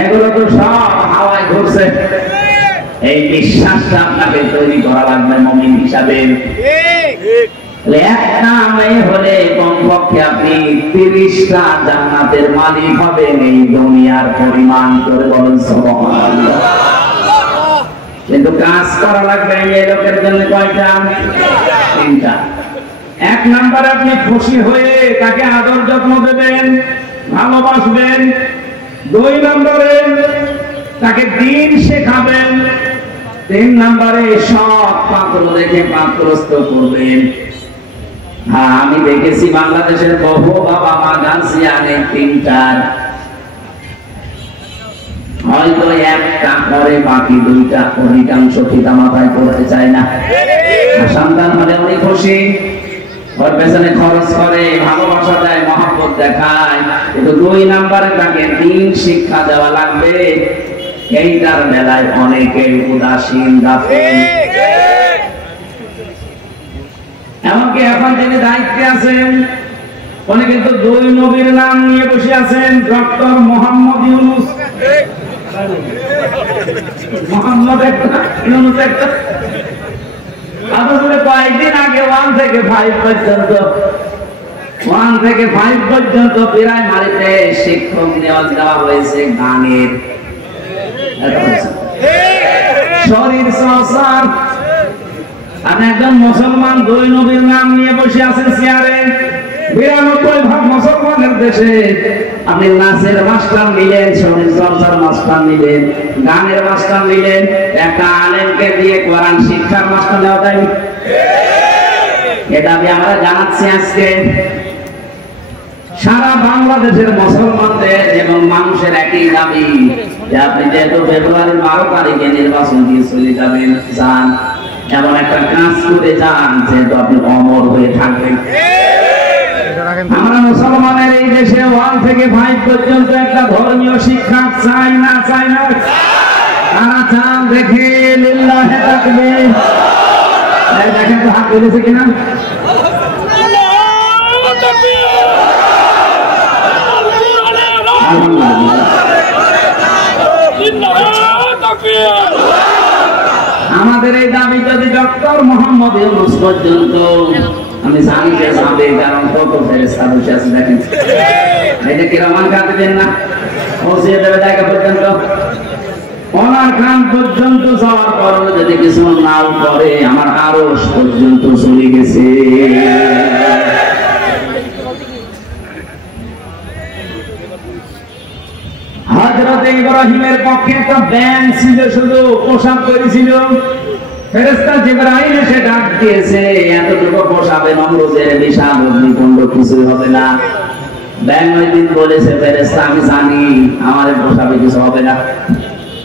এগুলো তো সব হাওয়ায় ঘুরছে। এই বিশ্বাসটা আপনাকে তৈরি করা লাগবে মুমিন হিসাবে। একটা মেয়ে হলে কমপক্ষে আপনি 30টা জান্নাতের মালিক হবেন, এই দুনিয়ার পরিমাণ করে বলেন সুবহানাল্লাহ। কিন্তু কাজ করা লাগবে এই লোকের জন্য কয়টা? 3টা। 1 নম্বরে আপনি খুশি হয়ে তাকে আদর যত্ন দেবেন, ভালোবাসবেন। 2 নম্বরে তাকে দ্বীন শেখাবেন। 3 নম্বরে সৎ পাত্র দেখে পাত্রস্থ করবেন। হ্যাঁ, আমি দেখেছি বাংলাদেশের বহু বাবা মা গার্জিয়ানে 3টার হয়তো 1টা করে, বাকি 2টা অধিকাংশ পিতা মাতায় করতে চায় না। সন্তান হলে উনি খুশি, ওর পেছনে খরচ করে, ভালোবাসা দেয়, মহব্বত দেখায়, কিন্তু 2 নম্বরে তাকে দ্বীন শিক্ষা দেওয়া লাগবে। এইটার বেলায় অনেকে উদাসীন, গাফিল। এমনকি এখন যিনি দায়িত্বে আছেন উনি কিন্তু 2 নবীর নাম নিয়ে বসে আছেন, ডক্টর মোহাম্মদ ইউনূস। মোহাম্মদ একটা, ইউনূস একটা। আসলে কয়েকদিন আগে 1 থেকে 5 পর্যন্ত 1 থেকে 5 পর্যন্ত প্রাইমারিতে শিক্ষক নিয়োগ দেওয়া হয়েছে গানের শরীর চর্চার। আপনি একজন মুসলমান 2 নবীর নাম নিয়ে বসে আছেন চেয়ারে, 92% মুসলমানের দেশে আপনি নাচের মাস্টার নিলেন, শরীর চর্চার মাস্টার নিলেন, গানের মাস্টার নিলেন, একটা আলেমকে দিয়ে কোরআন শিক্ষার মাস্টার নেওয়া যায়। এটা আমরা জানাচ্ছি আজকে সারা বাংলাদেশের মুসলমানদের এবং মানুষের একই দাবি যে আপনি যেহেতু ফেব্রুয়ারির 12 তারিখে নির্বাচন দিয়ে চলে যাবেন, যান এমন একটা কাজ করে যান যেহেতু আপনি অমর হয়ে থাকবেন। আমরা মুসলমানের এই দেশে 1 থেকে 5 পর্যন্ত একটা ধর্মীয় শিক্ষা চাই না, চাই না? তারা চান দেখে লিল্লাহে তাকবীর। দেখেন তো হাত তুলেছে কিনা? আমাদের এই দাবি যদি ডক্টর মোহাম্মদ ইউনূস পর্যন্ত, আমি জানি যে যাবে, কারণ কত ফেরেশতা বসে আছে দেখেন, এটা কি রহমান কাঁদবেন না? পৌঁছে দেবে জায়গা পর্যন্ত। ওনার খান পর্যন্ত যাওয়ার পরও যদি কিছু নাও করে, আমার আরশ পর্যন্ত চলে গেছে। হযরত ইব্রাহিমের পক্ষে একটা ব্যাং ছিল, শুধু পোশাক করেছিল। ফেরেশতা জিবরাইল এসে ডাক দিয়েছে, এতটুকু পোশাবে নমরুদের বিশাল অগ্নিকুণ্ড কিছু হবে না। ব্যাং ওই দিন বলেছে, ফেরেশতা আমি জানি আমার পোশাবে কিছু হবে না,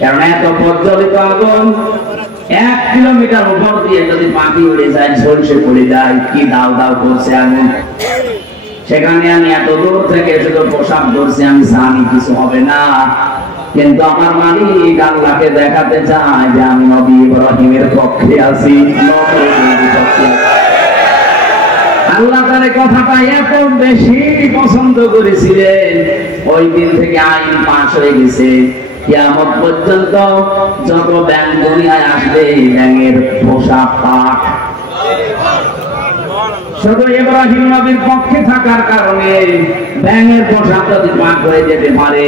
কারণ এত প্রজ্বলিত আগুন 1 কিলোমিটার উপর দিয়ে যদি পাখি উড়ে যায়, ঝলসে পড়ে যায়, কি দাও দাও করছে আগুন। সেখানে আমি এত দূর থেকে শুধু পোশাক ধরছি, আমি জানি কিছু হবে না, কিন্তু আমার মালিক আল্লাহকে দেখাতে চায় যে আমি নবী ইব্রাহিমের পক্ষে আছি। আল্লাহ তার কথাটা এত বেশি পছন্দ করেছিলেন, ওই দিন থেকে আইন পাস হয়ে গেছে। কিয়ামত পর্যন্ত যত ব্যাঙ দুনিয়ায় আসবে, ব্যাঙের পোশাক পাক শুধু ইব্রাহিম নবীর পক্ষে থাকার কারণে ব্যাঙের পোশাক যদি পাক হয়ে যেতে পারে।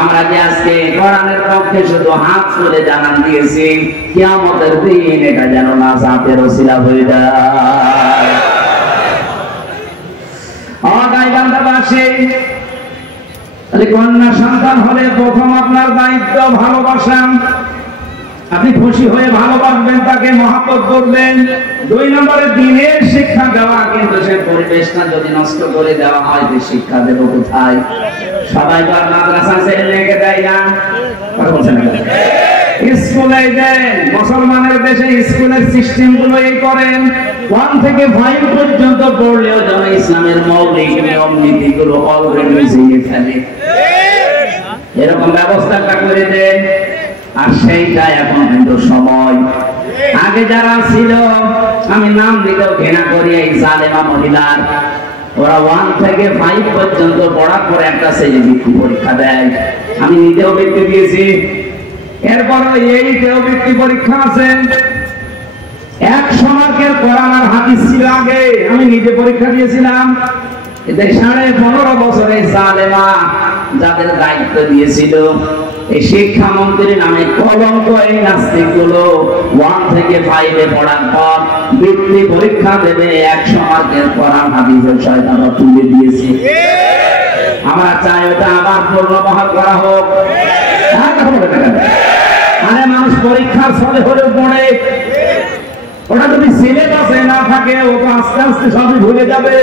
আমরা যে আজকে কোরআনের পক্ষে শুধু হাত তুলে জানান দিয়েছি, কিয়ামতের দিন এটা যেন নাজাতের ওসিলা হয়ে যায়। গাইবান্ধাবাসী, কন্যা সন্তান হলে প্রথম আপনার দায়িত্ব ভালোবাসা। আপনি খুশি হয়ে ভালোবাসবেন, তাকে মহব্বত করবেন। 2 নম্বরে দিনের শিক্ষা দেওয়া, কিন্তু সে পরিবেশটা যদি নষ্ট করে দেওয়া হয়, যে শিক্ষা দেব কোথায়? সবাই তো আর মাদ্রাসা ছেড়ে লেগে দেয় না, স্কুলে দেন। মুসলমানের দেশে স্কুলের সিস্টেম গুলো এই করেন, 1 থেকে 5 পর্যন্ত পড়লেও যেন ইসলামের মৌলিক নিয়ম নীতি গুলো অলরেডি জেনে ফেলে, এরকম ব্যবস্থাটা করে দেন। আর সেইটা এখন কিন্তু সময়। আগে যারা ছিল, আমি নাম দিতেও ঘৃণা করি, এই জালেমা মহিলার, ওরা 1 থেকে 5 পর্যন্ত পড়ার পরে একটা ছেলে বৃত্তি পরীক্ষা দেয়। আমি নিজেও বৃত্তি দিয়েছি, এরপরে এইটাও বৃত্তি পরীক্ষা আছে। 100 মার্কের কোরআন আর হাদিস ছিল আগে, আমি নিজে পরীক্ষা দিয়েছিলাম। 15.5 বছরে জালেমা যাদের দায়িত্ব দিয়েছিল, এই শিক্ষামন্ত্রী নামে কলঙ্ক এই নাস্তিক গুলো 1 থেকে 5 এ পড়ার পর বৃত্তি পরীক্ষা দেবে, 100 মার্কের কোরআন হাদিসের শয়তানরা তুলে দিয়েছে। আমরা চাই ওটা আবার পুনর্বহাল করা হোক। আরে মানুষ পরীক্ষার ফলে হলেও পড়ে, ওটা যদি সিলেবাসে না থাকে, ও তো আস্তে আস্তে সবই ভুলে যাবে।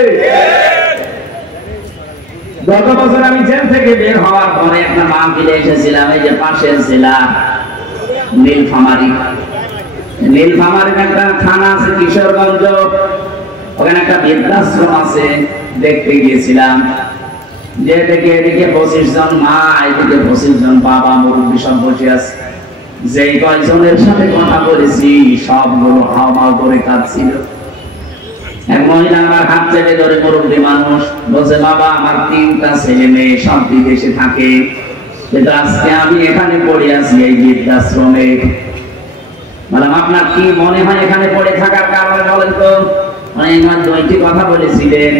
গত বছর আমি জেল থেকে বের হওয়ার পরে একটা মাহফিলে এসেছিলাম, এই যে পাশের জেলা নীলফামারী। নীলফামারীর একটা থানা আছে কিশোরগঞ্জ, ওখানে একটা বৃদ্ধাশ্রম আছে, দেখতে গিয়েছিলাম। যে দেখে এদিকে 25 জন মা, এদিকে 25 জন বাবা, মুরব্বী সব বসে আছে। যেই কয়েকজনের সাথে কথা বলেছি, সবগুলো হাওমাও করে কাঁদছিল। এক মহিলা আমার হাত চেপে ধরে, মুরব্বী মানুষ, বলছে বাবা আমার 3টা ছেলে মেয়ে, সব বিদেশে থাকে, কিন্তু আজকে আমি এখানে পড়ে আছি এই বৃদ্ধাশ্রমে। বললাম আপনার কি মনে হয় এখানে পড়ে থাকার কারণে বলেন তো? অনেকবার দুইটি কথা বলেছিলেন।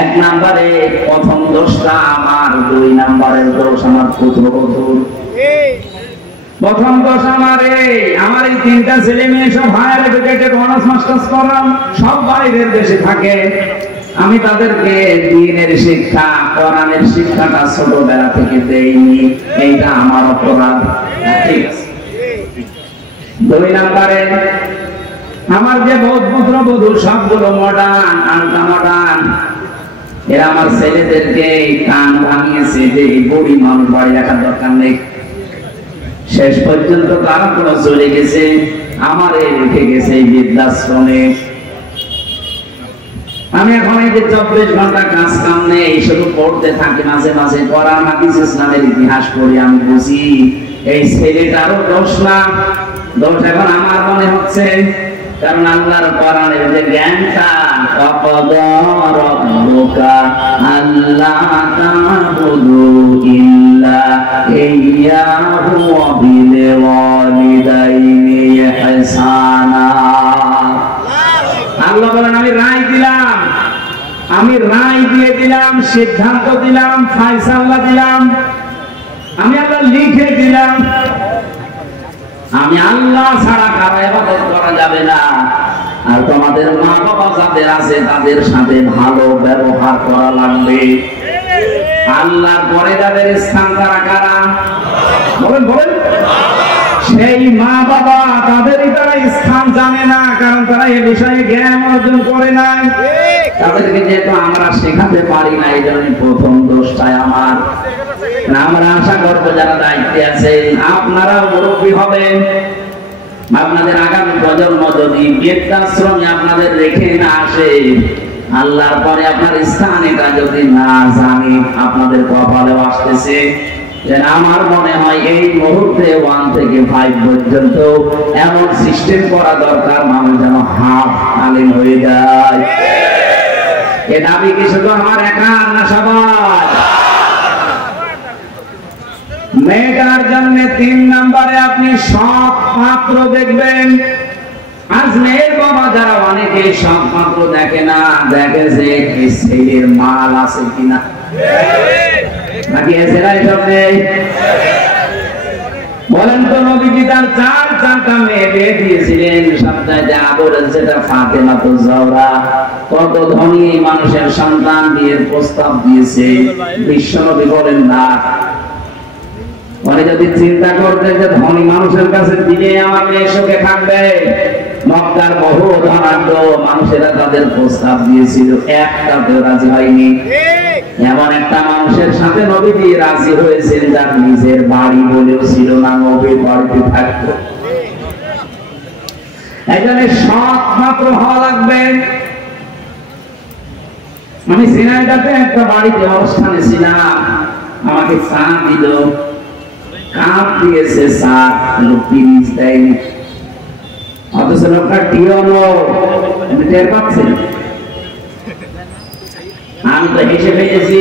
এক নম্বরে প্রথম দোষটা আমার, দুই নম্বরের দোষ আমার পুত্রবধূর। প্রথম দোষ আমার এই তিনটা ছেলে মেয়ে সব হায়ার এডুকেটেড, অনার্স মাস্টার্স করাম, সব বাইরের দেশে থাকে। আমি তাদেরকে দ্বীনের শিক্ষা, কোরআনের শিক্ষাটা ছোটবেলা থেকে দেইনি, এইটা আমার অপরাধ। ঠিক আছে। দুই নম্বরে আমার যে পুত্রবধূ সবগুলো মডার্ন, আলট্রা মডার্ন, এরা আমার ছেলেদেরকে কান ভাঙিয়েছে যে এই বুড়ি মানুষ বাড়ি রাখার দরকার নেই। শেষ পর্যন্ত তারা কোনো চলে গেছে, আমার রেখে গেছে এই বৃদ্ধাশ্রমে। আমি এখন এই যে 24 ঘন্টা কাজ কাম নেই, শুধু পড়তে থাকি, মাঝে মাঝে কোরআন হাদিস ইসলামের ইতিহাস পড়ি। আমি বুঝি এই ছেলেটারও দোষ না, দোষ এখন আমার মনে হচ্ছে। কারণ আল্লাহর কোরআনের যে জ্ঞানটা, ওয়াকাদা রাব্বুকা আল্লা তা'বুদু ইল্লা ইয়্যাহু ওয়া বিল ওয়ালিদাইনি ইহসানা। আল্লাহ বলেন আমি রায় দিলাম, আমি রায় দিয়ে দিলাম, সিদ্ধান্ত দিলাম, ফায়সালা দিলাম, আমি আল্লাহ লিখে দিলাম, আমি আল্লাহ ছাড়া কারো ইবাদত করা যাবে না। আর তোমাদের মা বাবা যাদের আছে তাদের সাথে ভালো ব্যবহার করা লাগবে। আল্লাহর পরে যাদের স্থান তারা কারা? বলেন বলেন। সেই মা বাবা, তাদেরই তারা স্থান জানে না, কারণ তারা এ বিষয়ে জ্ঞান অর্জন করে নাই। তাদেরকে যেহেতু আমরা শেখাতে পারি না, এই জন্য প্রথম দোষটাই আমার। আমরা আশা করবো যারা দায়িত্বে আছেন আপনারা মুরব্বী হবেন, আপনাদের আগামী প্রজন্ম যদি বৃদ্ধাশ্রমে আপনাদের রেখে না আসে, আল্লাহর পরে আপনার স্থান এটা যদি না জানে, আপনাদের কপালেও আসতেছে। আমার মনে হয় এই মুহূর্তে 1 থেকে 5 পর্যন্ত এমন সিস্টেম করা দরকার, মানুষ যেন হাফ আলিম হয়ে যায়। এ দাবি কি শুধু আমার একার না সবার? মেয়েটার জন্য 3 নম্বরে আপনি সৎ পাত্র দেখবেন। আজ মেয়ের বাবা যারা অনেকে সৎ পাত্র দেখে না, দেখে যে এই ছেলের মাল আছে কিনা, নাকি এসেরা এসব নেই? বলেন তো নবীজি তার 4টা মেয়ে বিয়ে দিয়েছিলেন, সবচাইতে আদরের যেটা ফাতেমা তো জহরা। কত ধনী মানুষের সন্তান বিয়ের প্রস্তাব দিয়েছে, বিশ্বনবী বলেন না। মানে যদি চিন্তা করতে যে ধনী মানুষের কাছে দিলে আমার মেয়ে সুখে থাকবে, মক্কার বহু ধনাঢ্য মানুষেরা তাদের প্রস্তাব দিয়েছিল, একটাতেও রাজি হয়নি। এমন একটা মানুষের সাথে নবীজি রাজি হয়েছেন যার নিজের বাড়ি বলেও ছিল না, নবীর বাড়িতে থাকতো। এখানে সৎ মাত্র হওয়া লাগবে। আমি সিনাইটাতে একটা বাড়িতে অবস্থানে ছিলাম, আমাকে চা দিল, কাপ দিয়েছে, চা পিরিচ দেয়নি, অথচ লোকটা টিয়নো, টের পাচ্ছেন। আমি তো হেসে ফেলেছি,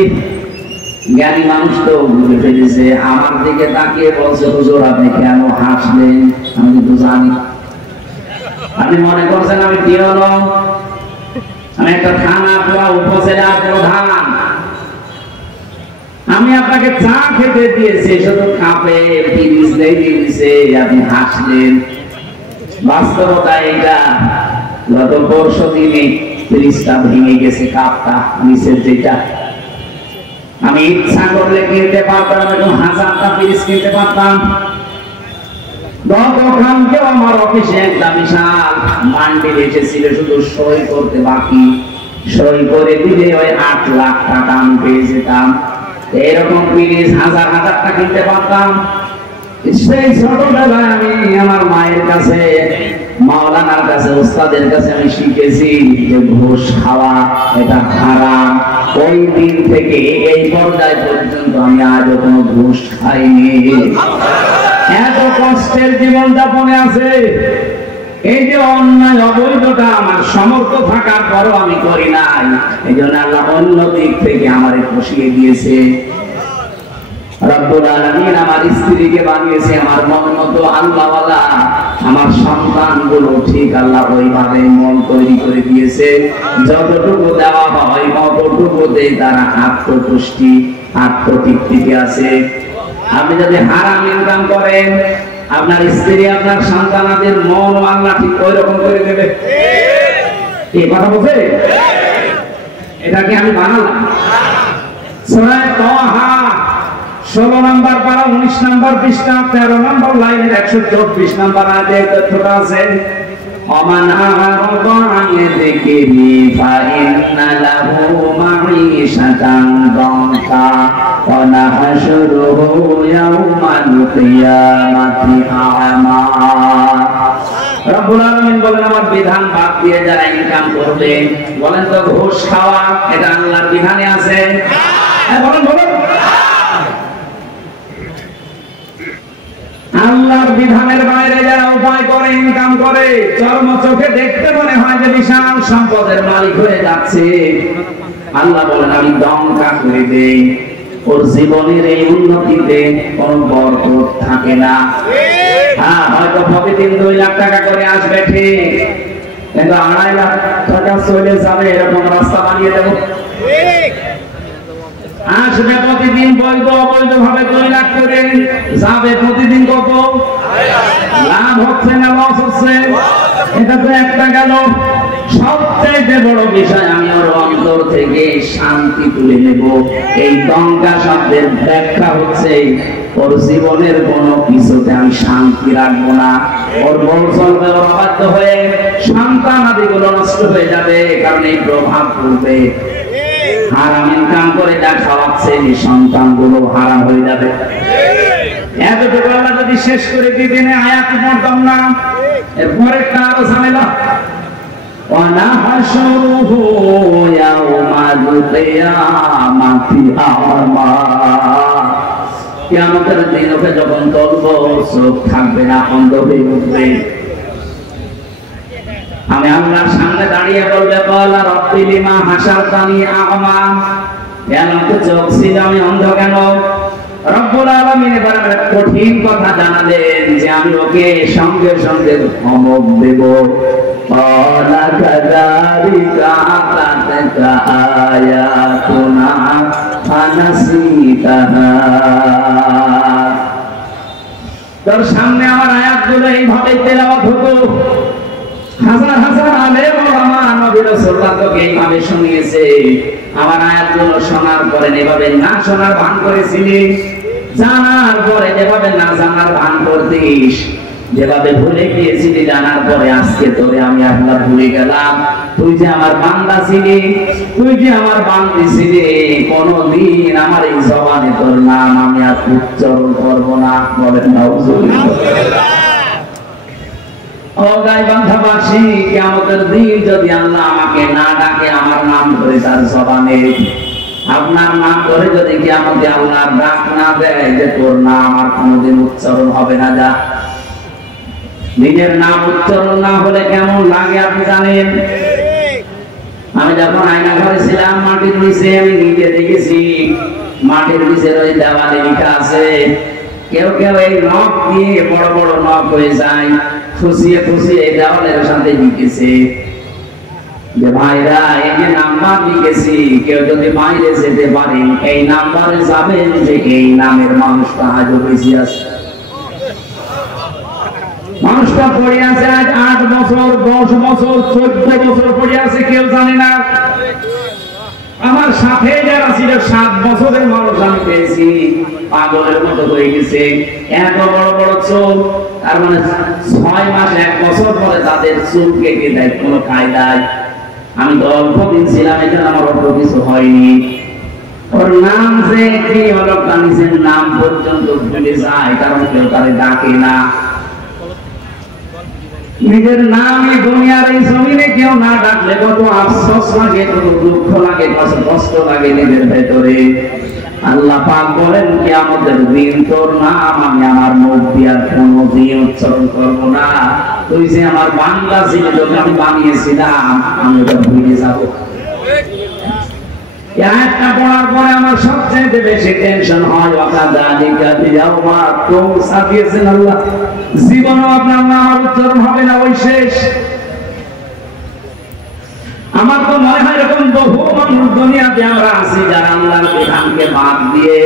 জ্ঞানী মানুষ তো বুঝে ফেলেছে। আমার দিকে তাকিয়ে বলছে, হুজুর আপনি কেন হাসলেন? আমি কিন্তু জানি। আপনি মনে করছেন আমি টিয়নো? আমি একটা থানা পুরা উপজেলা প্রধান। আমি আপনাকে চা খেতে দিয়েছি, শুধু কাপে পিরিচ দিয়েছে, আপনি হাসলেন। বাস্তবতা এটা, গত পরশু দিনে পিরিচটা ভেঙে গেছে, কাপটা নিচের যেটা। আমি ইচ্ছা করলে কিনতে পারতাম, এবং 1000টা পিরিচ কিনতে পারতাম। গতকালকেও আমার অফিসে একটা বিশাল মান্ডিল এসেছিল, শুধু সই করতে বাকি। সই করে দিলে ওই 8 লাখ টাকা আমি পেয়ে যেতাম। এরকম পিরিচ 1000টা কিনতে পারতাম। সেই ছোটবেলায় আমি আমার মায়ের কাছে, মাওলানার কাছে, ওস্তাদের কাছে আমি শিখেছি যে ঘুষ খাওয়া এটা হারাম। ওই দিন থেকে এই পর্যায় পর্যন্ত আমি আজও কোনো ঘুষ খাইনি। এত কষ্টের জীবন যাপনে আছে, এই যে অন্যায় অবৈধটা আমার সামর্থ্য থাকার পরও আমি করি নাই। এই জন্য আল্লাহ অন্য দিক থেকে আমারে খুশিয়ে দিয়েছে। রব্বুল আলামিন আমার স্ত্রীকে বানিয়েছে আমার মন মতো আল্লাহওয়ালা, আমার সন্তানগুলো ঠিক আল্লাহ ওইভাবে মন তৈরি করে দিয়েছে, যতটুকু দেওয়া হয় ততটুকুতেই তারা আত্মতুষ্টি আত্মতৃপ্তিতে আছে। আপনি যদি হারাম ইনকাম করেন, আপনার স্ত্রী আপনার সন্তানাদের মন আল্লাহ ঠিক ওই রকম করে দেবে। এই কথা বলছে, এটা কি আমি বানালাম? সূরা তাহা 16 নম্বর পারা 19 নম্বর পৃষ্ঠা 13 নম্বর লাইনের 124 নম্বর আয়াতে তথ্যটা আছে, ওমান আ'রাদা আন যিকরি ফাইন্না লাহু মাঈশাতান দানকা ওয়া নাহশুরুহু ইয়াওমাল কিয়ামাতি আ'মা। রব্বুল আলামিন বলেন আমার বিধান বাদ দিয়ে যারা ইনকাম করবে, বলেন তো ঘুষ খাওয়া এটা আল্লাহর বিধানে আছে? হ্যাঁ বলেন বলেন। আল্লাহর বিধানের বাইরে যারা উপায় করে ইনকাম করে, চর্ম চোখে দেখতে মনে হয় যে বিশাল সম্পদের মালিক হয়ে যাচ্ছে, আল্লাহ বলেন আমি দমকা করে দেই, ওর জীবনের এই উন্নতিতে কোনো বরকত থাকে না। হ্যাঁ হয়তো প্রতিদিন 2 লাখ টাকা করে আসবে ঠিক, কিন্তু 2.5 লাখ টাকা চলে যাবে এরকম রাস্তা বানিয়ে দেবো। আসবে প্রতিদিন বৈধ অবৈধ ভাবে 2 লাখ করে, যাবে প্রতিদিন কত? লাভ হচ্ছে না লস হচ্ছে? এটা তো একটা গেল। সবচেয়ে বড় বিষয় আমি ওর অন্তর থেকে শান্তি তুলে নেব। এই দঙ্কা শব্দের ব্যাখ্যা হচ্ছে ওর জীবনের কোনো কিছুতে আমি শান্তি রাখবো না, ওর বল চলবে ওর অবাধ্য হয়ে সন্তান আদিগুলো নষ্ট হয়ে যাবে, কারণ এই প্রভাব পড়বে। হারাম ইনকাম করে যা খাওয়াচ্ছে এই সন্তানগুলো হারাম হয়ে যাবে। এতটুকু আল্লাহ যদি শেষ করে দিতেন আয়াত পড়তাম না, এরপরে আরো ঝামেলা। ওয়ানাহশুরুহু ইয়াওমাল কিয়ামাতি আ'মা। কিয়ামতের দিন ওকে যখন তুলব, চোখ থাকবে না, অন্ধ হয়ে উঠবে। আমি আল্লাহর সামনে দাঁড়িয়ে বলবে ক্বালা রাব্বি লিমা হাশারতানি আ'মা, আমার তো চোখ ছিল আমি অন্ধ কেন? রব্বুল আলামিন এবার একটা কঠিন কথা জানালেন যে আমি ওকে সঙ্গে সঙ্গে ধমক দেব। ক্বালা কাযালিকা আতাতকা আয়াতুনা ফানাসিতাহা। তোর সামনে আমার আয়াতগুলো এইভাবে তেলাওয়াত হতো, হাজার হাজার আলেম ওলামা নবী রাসূলুল্লাহ তোকে এইভাবে শুনিয়েছে। আমার আয়াতগুলো শোনার পরে এভাবে না শোনার ভান করেছিলি, জানার পরে যেভাবে না জানার ভান করতিস, যেভাবে ভুলে গিয়েছিলি জানার পরে আজকে তোরে আমি আল্লাহ ভুলে গেলাম। তুই যে আমার বান্দা ছিলি, তুই যে আমার বান্দি ছিলি, কোনদিন আমার এই জবানে তোর নাম আমি আর উচ্চারণ করবো না। বলেন নাউজুবিল্লাহ। ও গাইবান্ধাবাসী, কিয়ামতের দিন যদি আল্লাহ আমাকে না ডাকে আমার নাম ধরে তার জবানে, আপনার নাম ধরে যদি কিয়ামতে আল্লাহর ডাক না দেয় যে তোর নাম আর কোনোদিন উচ্চারণ হবে না, যা। নিজের নাম উচ্চারণ না হলে কেমন লাগে আপনি জানেন? আমি যখন আয়না ঘরে ছিলাম, মাটির নিচে আমি নিজে দেখেছি, মাটির নিচের ওই দেওয়ালে লেখা আছে, কেউ কেউ এই নখ দিয়ে বড় বড় নখ হয়ে যায়, খুশিয়ে খুশিয়ে দেওয়ালের সাথে লিখেছে যে ভাইরা এই যে নাম্বার লিখেছি, কেউ যদি বাইরে যেতে পারেন এই নাম্বারে যাবেন যে এই নামের মানুষটা আজও বেশি আছে। মানুষটা পড়ে আছে আজ 8 বছর 10 বছর 14 বছর পড়ে আছে, কেউ জানে না। আমার সাথে যারা ছিল 7 বছরের মানুষ আমি পেয়েছি, পাগলের মতো হয়ে গেছে, এত বড় বড় চুল। তার মানে 6 মাস 1 বছর পরে তাদের চুল কেটে দেয় কোনো কায়দায়। আমি তো অল্প দিন ছিলাম, এটা আমার অল্প কিছু হয়নি। ওর নাম যে কি হলো, কানিসের নাম পর্যন্ত ভুলে যায়, কারণ কেউ তারে ডাকে না। নিজের নামই দুনিয়ার এই জমিনে কেউ না ডাকলে কত আফসোস লাগে, কত দুঃখ লাগে, কত কষ্ট লাগে নিজের ভেতরে। আল্লাহ পাক বলেন কিয়ামতের দিন তোর নাম আমি আমার মুখ দিয়ে আর কোনোদিন উচ্চারণ করবো না। তুই যে আমার বান্দা ছিলি, তোকে আমি বানিয়েছিলাম, আমি ওটা ভুলে যাব। একটা পড়ার পরে আমার সবচেয়ে বেশি টেনশন হয় আল্লাহ জীবনও আপনার নাম উচ্চারণ হবে না, ওই শেষ। আমার তো মনে হয় এরকম বহু মানুষ দুনিয়াতে আমরা আছি যারা আল্লাহর বিধানকে বাদ দিয়ে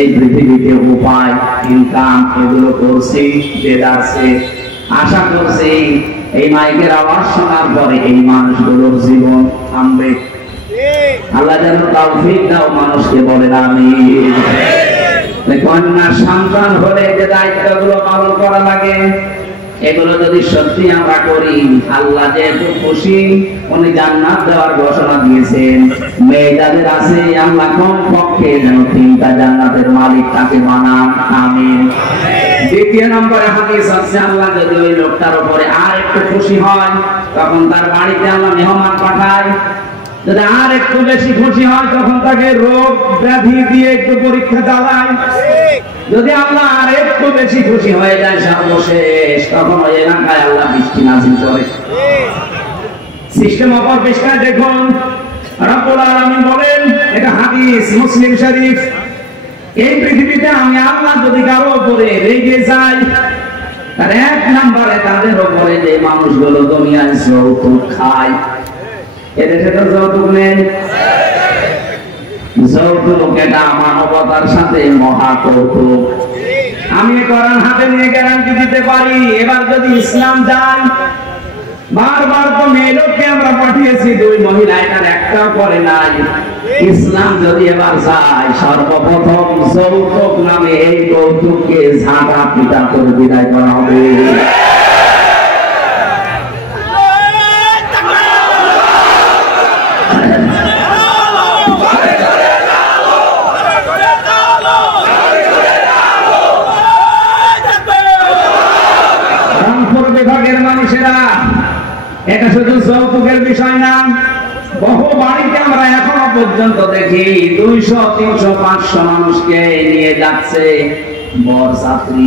এই পৃথিবীতে উপায় ইনকাম এগুলো করছি, বেদারছে। আশা করছি এই মাইকের আওয়াজ শোনার পরে এই মানুষগুলোর জীবন থামবে। আল্লাহ যেন তৌফিক দাও মানুষকে, বলেন আমিন। কন্যা সন্তান হলে যে দায়িত্বগুলো পালন করা লাগে এগুলো যদি সত্যি আমরা করি, আল্লাহ যেহেতু খুশি, উনি জান্নাত দেওয়ার ঘোষণা দিয়েছেন। মেয়ে যাদের আছে আল্লাহ কোন পক্ষে যেন 3টা জান্নাতের মালিক তাকে বানান, আমিন। দ্বিতীয় নম্বরে হাদিস আছে, আল্লাহ যদি ওই লোকটার উপরে আর একটু খুশি হয় তখন তার বাড়িতে আল্লাহ মেহমান পাঠায়। যদি আর একটু বেশি খুশি হয় তখন তাকে রোগ ব্যাধি দিয়ে একটু পরীক্ষা চালায়। যদি আল্লাহ আর একটু বেশি খুশি হয়ে যায় সর্বশেষ, তখন ওই এলাকায় আল্লাহ বৃষ্টি নাযিল করে। সিস্টেম অপর পৃষ্ঠায় দেখুন, রব্বুল আলামিন বলেন, এটা হাদিস মুসলিম শরীফ, এই পৃথিবীতে আমি আল্লাহ যদি কারো উপরে রেগে যাই, তার 1 নম্বরে তাদের উপরে যে মানুষগুলো দুনিয়ায় যৌতুক খায়। এদেশে তো যৌতুক নেই। যৌতুক এটা মানবতার সাথে মহা কৌতুক। আমি কোরআন হাতে নিয়ে গ্যারান্টি দিতে পারি, এবার যদি ইসলাম যায়, বারবার তো মেয়ে লোককে আমরা পাঠিয়েছি, 2 মহিলা এটার একটাও করে নাই। ইসলাম যদি এবার যায়, সর্বপ্রথম যৌতুক নামে এই কৌতুককে ঝাঁটা পিটা করে বিদায় করা হবে। এটা শুধু যৌতুকের বিষয় না, বহু বাড়িতে আমরা এখনো পর্যন্ত দেখি 200, 300, 500 মানুষকে নিয়ে যাচ্ছে বরযাত্রী।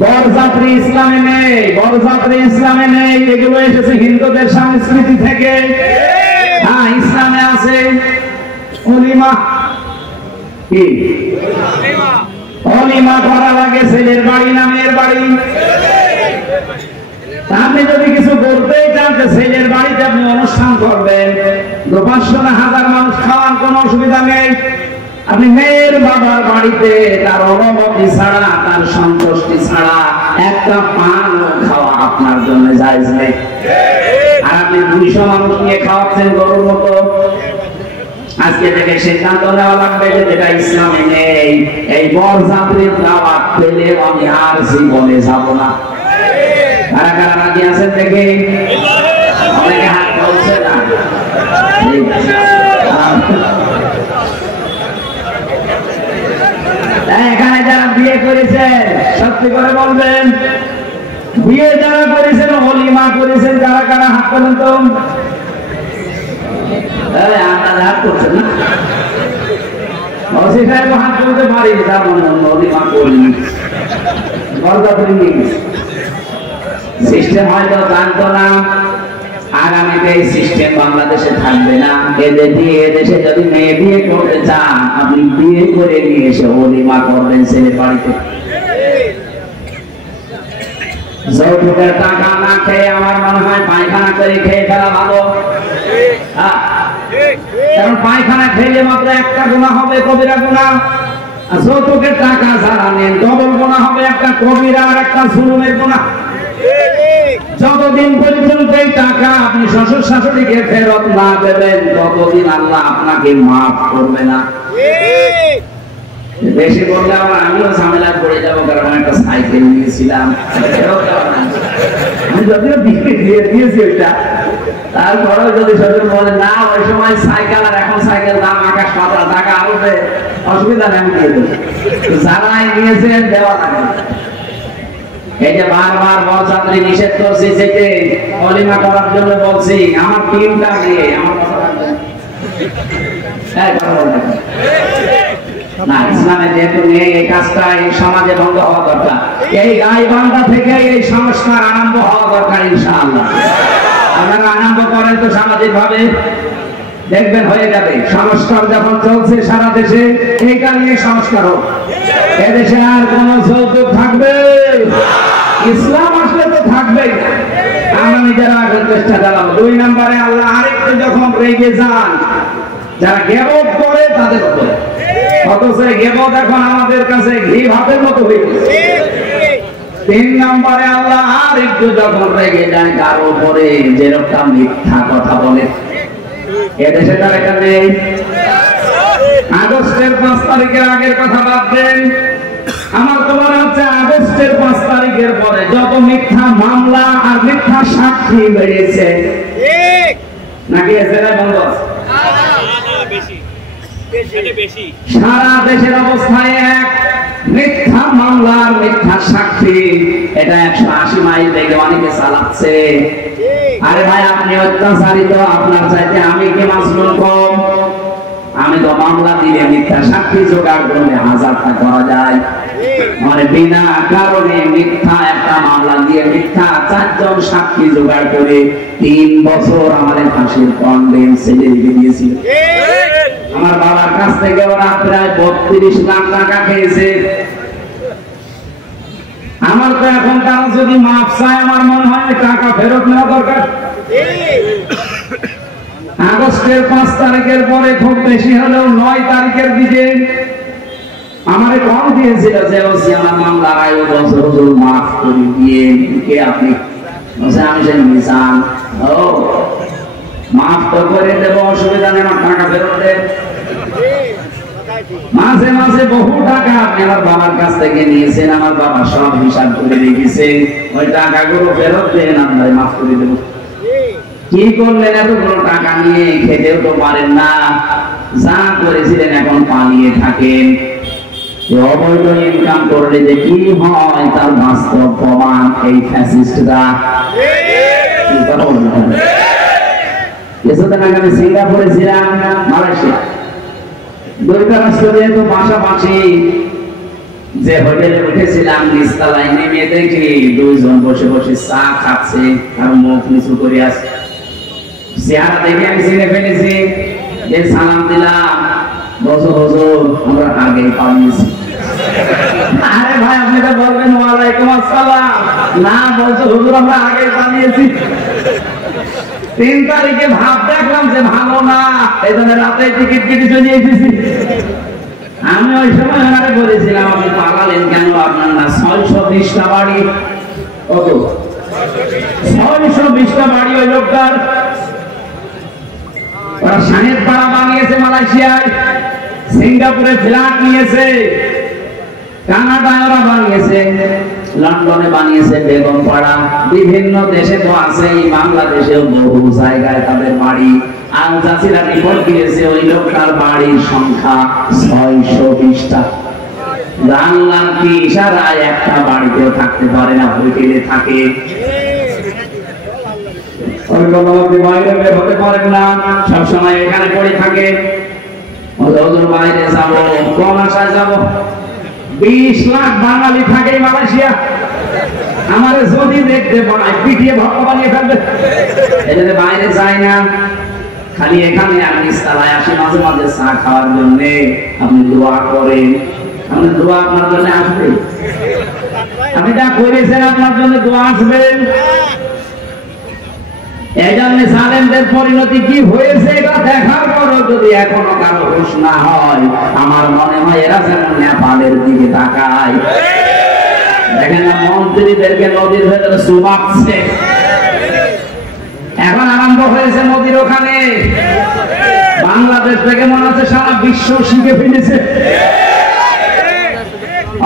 বরযাত্রী ইসলামে নেই, বরযাত্রী ইসলামে নেই। এগুলো এসেছে হিন্দুদের সংস্কৃতি থেকে। হ্যাঁ, ইসলামে আছে ওলিমা। কি ওলিমা করা লাগে? ছেলের বাড়ি না মেয়ের বাড়ি? আপনি যদি কিছু করতে চান, ছেলের বাড়িতে আপনি অনুষ্ঠান করবেন, 500 না 1000 মানুষ খাওয়ার কোনো অসুবিধা নেই। আপনি মেয়ের বাবার বাড়িতে তার অনুমতি ছাড়া, তার সন্তুষ্টি ছাড়া একটা পান খাওয়া আপনার জন্য জায়েজ নেই। আর আপনি 200 মানুষ নিয়ে খাওয়াচ্ছেন গরুর মতো। আজকে থেকে সিদ্ধান্ত নেওয়া লাগবে যে যেটা ইসলামে নেই। এই বরযাত্রীর দাওয়াত পেলে আমি আর জীবনে যাব না। কারা কারা রাজি আছেন দেখে? অনেকে হাত তুলছে না। এখানে যারা বিয়ে করেছেন সত্যি করে বলবেন, বিয়ে যারা করেছেন, ওলিমা করেছেন, কারা কারা হাত তুলুন তো। হাত করছেন না? হাত তুলতে পারি, তার মনে ওলিমা করিনি, সিস্টেম হয়তো জানতো না। আগামীতে এই সিস্টেম বাংলাদেশে থাকবে না। এদেশে যদি মেয়ে বিয়ে করতে চান, আপনি বিয়ে করে নিয়ে এসে ওলিমা করবেন ছেলের বাড়িতে। যৌতুকের টাকা না খেয়ে আমার মনে হয় পায়খানা করে খেয়ে ফেলা ভালো। কারণ পায়খানা খেলে মাত্র একটা গুনাহ হবে, কবিরা গুনাহ। আর যৌতুকের টাকা যারা নেন, ডবল গুনাহ হবে, একটা কবিরা আর একটা জুলুমের গুনাহ। যতদিন পর্যন্ত এই টাকা আপনি শ্বশুর শাশুড়িকে ফেরত না দেবেন, ততদিন আল্লাহ আপনাকে মাফ করবে না। বেশি বললে আবার আমিও ঝামেলা পড়ে যাবো, কারণ একটা সাইকেল নিয়েছিলাম, আমি যদিও দিয়ে দিয়েছি ওইটা, তারপরেও যদি শ্বশুর বলে না ওই সময় সাইকেল আর এখন সাইকেল দাম আকাশ পাতাল, টাকা আলুতে অসুবিধা নেই, আমি দিয়ে দেবো। যারাই নিয়েছেন দেওয়া লাগে। এই যে বারবার বরযাত্রী নিষেধ করছি, সেটা ওলিমা করার জন্য বলছি। আমার 3টা মেয়ে, আমার কথা রাখবেন, না, ইসলামে যেহেতু নেই এই কাজটা এই সমাজে বন্ধ হওয়া দরকার। এই গাইবান্ধা থেকে এই সংস্কার আরম্ভ হওয়া দরকার ইনশাআল্লাহ। আপনারা আরম্ভ করেন তো সামাজিক ভাবে, দেখবেন হয়ে যাবে। সংস্কার যখন চলছে সারা দেশে, এইটা নিয়ে সংস্কার হোক। এদেশে আর কোন যৌতুক থাকবে? ইসলাম আসলে তো থাকবেই না। আমরা নিজেরা আগে চেষ্টা চালাবো। 2 নম্বরে আল্লাহ আরেকটু যখন রেগে যান যারা গেবত করে তাদের উপরে, অথচ গেবত এখন আমাদের কাছে ঘি ভাতের মতো হয়ে গেছে। 3 নম্বরে আল্লাহ আরেকটু যখন রেগে যান কার উপরে, যেরকম মিথ্যা কথা বলে। এদেশে তার এটা নেই। আগস্টের 5 তারিখের আগের কথা বাদ দেন। আমার তো মনে হচ্ছে আগস্টের 5 তারিখের পরে যত মিথ্যা মামলা আর মিথ্যা সাক্ষী বেরিয়েছে, নাকি এসে বন্ধ আছে? সারা দেশের অবস্থায় এক, মিথ্যা মামলা আর মিথ্যা সাক্ষী। এটা 180 মাইল বেগে অনেকে চালাচ্ছে। আরে ভাই, আপনি অত্যাচারিত, আপনার চাইতে আমি কি মাসুল কম? আমি তো মামলা দিলে মিথ্যা সাক্ষী জোগাড় করলে 1000টা করা যায়। মানে বিনা কারণে মিথ্যা একটা মামলা দিয়ে মিথ্যা 4 জন সাক্ষী জোগাড় করে 3 বছর আমাদের ফাঁসির কন্ডেম ছেড়ে দিয়েছিল। আমার বাবার কাছ থেকে ওরা প্রায় 32 লাখ টাকা খেয়েছে। আমার তো এখন তারা যদি মাপ চায়, আমার মনে হয় টাকা ফেরত নেওয়া দরকার। আগস্টের 5 তারিখের পরে খুব বেশি হলেও 9 তারিখের দিকে আমারে কল দিয়েছিল যে আমার মামলার আয়ু বছর মাফ করে দিয়ে কে আপনি? আমি যে নিজাম। ও মাফ তো করে দেবো, অসুবিধা নেই, আমার টাকা ফেরত দেন। মাঝে মাঝে বহু টাকা আপনি আমার বাবার কাছ থেকে নিয়েছেন, আমার বাবা সব হিসাব করে রেখেছে। ওই টাকাগুলো ফেরত দেন, আপনার মাফ করে দেবো। কি করলেন? এতগুলো টাকা নিয়ে খেতেও তো পারেন না, যা করেছিলেন এখন পালিয়ে থাকেন। অবৈধ ইনকাম করলে যে কি হয় তার বাস্তব প্রমাণ এই ফ্যাসিস্টরা। কিছুদিন আগে আমি সিঙ্গাপুরে ছিলাম, মালয়েশিয়া, 2টা রাষ্ট্র যেহেতু পাশাপাশি, যে হোটেলে উঠেছিলাম নিচতলায় নেমে দেখি 2 জন বসে বসে চা খাচ্ছে আর মুখ নিচু করে আছে। চেহারা দেখে আমি চিনে ফেলেছি, যে সালাম দিলাম, হুজুর আমরা আগেই পালিয়েছি। আরে ভাই, আপনি তো বলবেন ওয়ালাইকুম আসসালাম, না বলছো হুজুর আমরা আগেই পালিয়েছি। 3 তারিখে ভাব দেখলাম যে ভালো না, এই জন্য রাতে টিকিট কেটে চলে এসেছি। আমি ওই সময় ওনারে বলেছিলাম, আপনি পালালেন কেন? আপনার না 620টা বাড়ি? কত? 620টা বাড়ি ওই লোকটার। ওরা সাহেব পাড়া বানিয়েছে মালয়েশিয়ায়, সিঙ্গাপুরে ফ্ল্যাট নিয়েছে, কানাডায় ওরা বানিয়েছে, লন্ডনে বানিয়েছে বেগম পাড়া, বিভিন্ন দেশে তো আছে, বাংলাদেশেও বহু জায়গায় তাদের বাড়ি। আল জাজিরা রিপোর্ট দিয়েছে ওই লোকটার বাড়ির সংখ্যা 620টা। আল্লাহর কি ইশারায় একটা বাড়িতেও থাকতে পারে না, হোটেলে থাকে। বাইরে বের হতে পারেন না, সবসময় এখানে পড়ে থাকে। বাইরে যাবো, কোন আশায় যাবো? 20 লাখ বাঙালি থাকে মালয়েশিয়া। আমার যদি দেখতে পায় পিটিয়ে ভক্ত বানিয়ে ফেলবে, এজন্য বাইরে যায় না, খালি এখানে আমি নিচতলায় আসি মাঝে মাঝে চা খাওয়ার জন্য। আপনি দোয়া করেন, আপনি দোয়া আপনার জন্য আসবে। আপনি যা করেছেন আপনার জন্য দোয়া আসবেন। এই জন্য জালেমদের পরিণতি কি হয়েছে এটা দেখার পরও যদি এখনো কারো হুঁশ না হয়, আমার মনে হয় এরা যেন নেপালের দিকে তাকায়। দেখেন না, মন্ত্রীদেরকে নদীর ভেতরে চুবাচ্ছে। এখন আরম্ভ হয়েছে নদীর ওখানে। বাংলাদেশ থেকে মনে হচ্ছে সারা বিশ্ব শিখে ফেলেছে।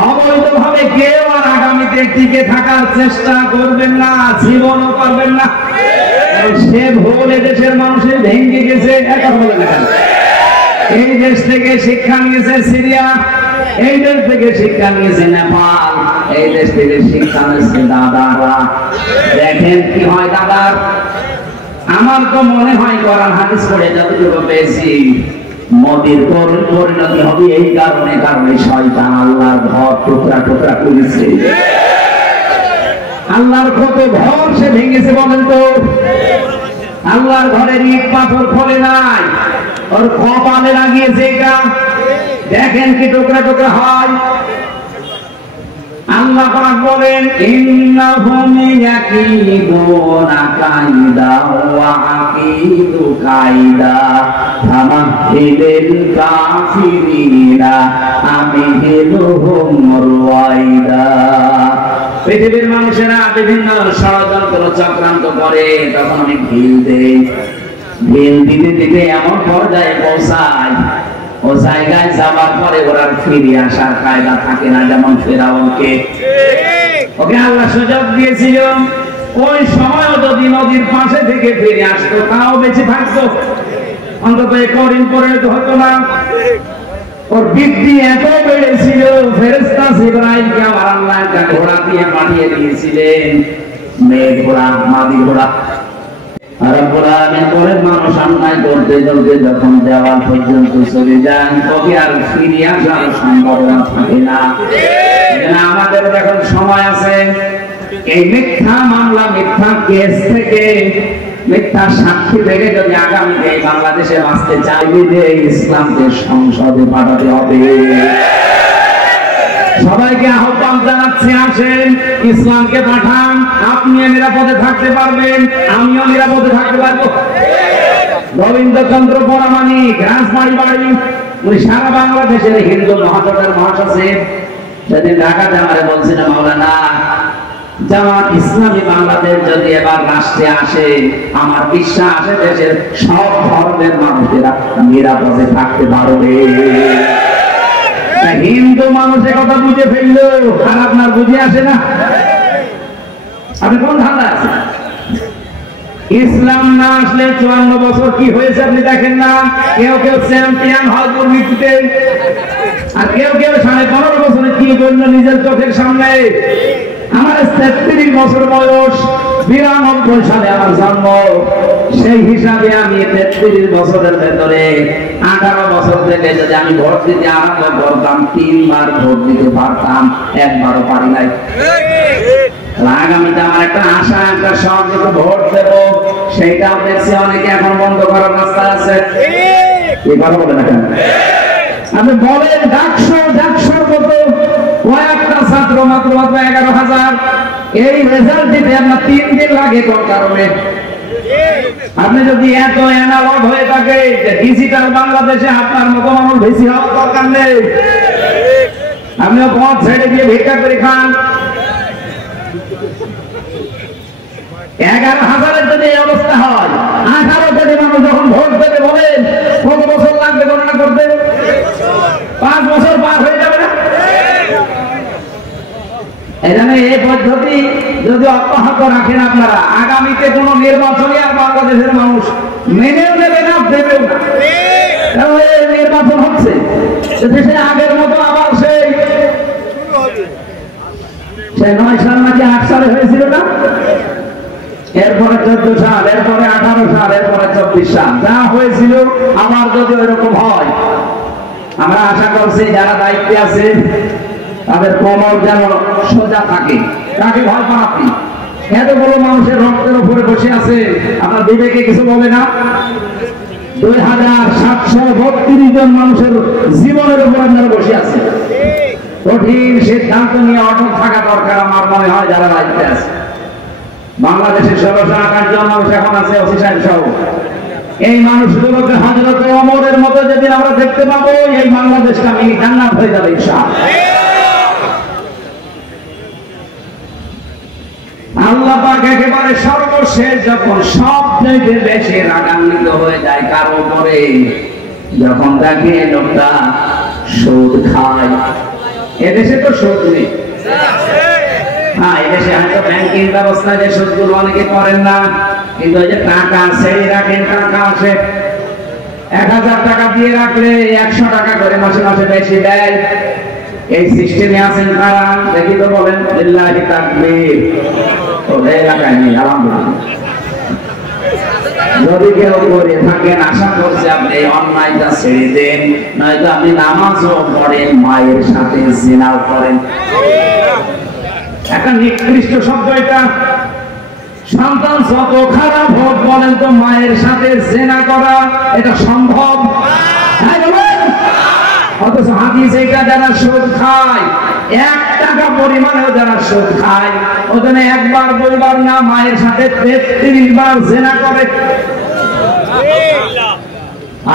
অবৈধভাবে কেউ আর আগামীতে টিকে থাকার চেষ্টা করবেন না, জীবনও করবেন না। সে ভুল এদেশের মানুষের ভেঙে গেছে। এই দেশ থেকে শিক্ষা নিয়েছে সিরিয়া, এই দেশ থেকে শিক্ষা নিয়েছে নেপাল, এই দেশ থেকে শিক্ষা নিয়েছে দাদারা। দেখেন কি হয় দাদার। আমার তো মনে হয় কোরআন হাদিস পড়ে যতটুকু পেয়েছি, নদীর পরিণতি হবে এই কারণে, কারণে শয়তান আল্লাহর ঘর টুকরা টুকরা করেছে। আল্লাহর কত ঘর সে ভেঙেছে বলেন তো? আল্লাহর ঘরের ইট পাথর ফলে নাই, ওর কপালে লাগিয়েছে এটা। দেখেন কি টুকরা টুকরা হয়। আল্লাহ পাক বলেন ইন্নাহুম ইয়াকিদুনা কাইদা ওয়া আকিদু কাইদা ফামাহিলিল কাফিরিনা আমহিলুহুম রুয়াইদা। পৃথিবীর মানুষেরা বিভিন্ন ষড়যন্ত্র চক্রান্ত করে, তখন আমি ঢিল দেই। ঢিল দিতে দিতে এমন পর্যায়ে পৌঁছায়, ও জায়গায় যাবার পরে ওরা ফিরে আসার কায়দা থাকে না। যেমন ফেরাউনকে ওকে আল্লাহ সুযোগ দিয়েছিল, ওই সময় যদি নদীর পাশে থেকে ফিরে আসতো তাও বেঁচে থাকতো, অন্তত করিম পরিণত হতো না। ওর বৃদ্ধি এত বেড়েছিল, ফেরেশতা জিবরাইলকে আমার আল্লাহ একটা ঘোড়া দিয়ে পাঠিয়ে দিয়েছিলেন, মেয়ে ঘোড়া, মাদি ঘোড়া। রব্বুল আলামিন বলেন মানুষ অন্যায় করতে করতে যখন দেওয়াল পর্যন্ত চলে যান, ওকে আর ফিরে আসার সম্ভাবনা থাকে না। আমাদের এখন সময় আছে, এই মিথ্যা মামলা, মিথ্যা কেস থেকে, মিথ্যা সাক্ষী থেকে যদি আগামীতে বাংলাদেশে বাঁচতে চাইবে, যে ইসলামকে সংসদে পাঠাতে হবে। সবাইকে আহ্বান জানাচ্ছি, আসেন ইসলামকে পাঠান। আপনিও নিরাপদে থাকতে পারবেন, আমিও নিরাপদে থাকতে পারবো। গোবিন্দচন্দ্র পরামানিক, রাজবাড়ি বাড়ি, উনি সারা বাংলাদেশের হিন্দু মহাজোটের মহাসচিব। সেদিন ঢাকাতে আমারে বলছিল, মাওলানা জামাত ইসলামী বাংলাদেশ যদি এবার রাষ্ট্রে আসে, আমার বিশ্বাস দেশের সব ধর্মের মানুষেরা নিরাপদে থাকতে পারবে। হিন্দু মানুষের কথা বুঝে ফেললো, আর আপনার বুঝে আসে না। আপনি কোন ধান্দা আছেন? ইসলাম না আসলে 54 বছর কি হয়েছে আপনি দেখেন না। কেউ কেউ চ্যাম্পিয়ন হয় দুর্নীতিতে, আর কেউ কেউ 15.5 বছরে কি করলো নিজের চোখের সামনে। আমার 33 বছর বয়স, 92 সালে আমার জন্ম। সেই হিসাবে আমি 33 বছরের ভেতরে 18 বছর থেকে যদি আমি ভোট দিতে আরম্ভ করতাম, 3 বার ভোট দিতে পারতাম, একবারও পারি নাই। আগামীতে আমার একটা আশা, একটা শখ, যেটা ভোট দেব, সেইটাও দেখছি অনেকে এখন বন্ধ করার রাস্তা আছে। এই কথা বলে না কেন? আপনি বলেন ডাকসুর মতো কয়েকটা ছাত্র মাত্র 11,000, এই রেজাল্ট দিতে আপনার 3 দিন লাগে। কোন কারণে? আপনি যদি এত অ্যানালগ হয়ে থাকে, ডিজিটাল বাংলাদেশে আপনার মতো মানুষ বেশি হওয়ার দরকার নেই। আপনিও পথ ছেড়ে দিয়ে ভিক্ষা করে খান। 11,000-এর যদি এই অবস্থা হয়, 18 কোটি মানুষ যখন ভোট দেবে, বলেন কত বছর লাগবে গণনা করতে? 5 বছর পার হয়ে যাবে না? এখানে এই পদ্ধতি যদি অব্যাহত রাখেন আপনারা, আগামীতে কোন নির্বাচনে আর বাংলাদেশের মানুষ মেনেও নেবে না, দেবেও না। নির্বাচন হচ্ছে দেশে আগের মতো আবার সেই 9 সাল নাকি 8 সালে হয়েছিল না, এরপরে 14 সাল, এরপরে 18 সাল, এরপরে 24 সাল, যা হয়েছিল আবার যদি ওইরকম হয়, আমরা আশা করছি যারা দায়িত্বে আছে তাদের কোমর যেন সোজা থাকে। তাকে ভয় পান আপনি? এত বড় মানুষের রক্তের উপরে বসে আছে, আপনার বিবেকে কিছু বলে না? 2732 জন মানুষের জীবনের উপর আপনারা বসে আছে। কঠিন সিদ্ধান্ত নিয়ে অটল থাকা দরকার আমার মনে হয় যারা দায়িত্বে আছে। বাংলাদেশের 1628 জন মানুষ এখন আছে, ওসি সাহেব সহ। এই মানুষগুলোকে হযরত ওমরের মতো যেদিন আমরা দেখতে পাবো, এই বাংলাদেশটা মিনি জান্নাত হয়ে যাবে ইনশাআল্লাহ। আল্লাহ পাক একেবারে সর্বশেষ যখন সবচেয়ে বেশি রাগান্বিত হয়ে যায় কারো উপরে, যখন দেখে লোকটা সুদ খায়। এদেশে তো সুদ নেই, হ্যাঁ এদেশে হয়তো ব্যাংকিং ব্যবস্থায় যে সুদগুলো অনেকে করেন না, কিন্তু ওই যে টাকা সেই রাখেন, টাকা আসে 1000 টাকা দিয়ে রাখলে 100 টাকা করে মাসে মাসে বেশি দেয়। এই সিস্টেমে আছেন কারা? দেখি তো বলেন। লিল্লাহি তাকবীর। তো এলাকায় নেই, আলহামদুলিল্লাহ। যদি কেউ করে থাকেন আশা করছি আপনি এই অন্যায়টা ছেড়ে দেন, নয়তো আপনি নামাজও পড়েন মায়ের সাথে জিনাও করেন। একটা নিকৃষ্ট শব্দ এটা। সন্তান যত খারাপ হোক বলেন তো মায়ের সাথে জিনা করা এটা সম্ভব? অথচ হাদিস এটা যারা সুদ খায়, 1 টাকা পরিমাণেও যারা সুদ খায়, ওখানে একবার দুইবার না মায়ের সাথে 33 বার জিনা করে।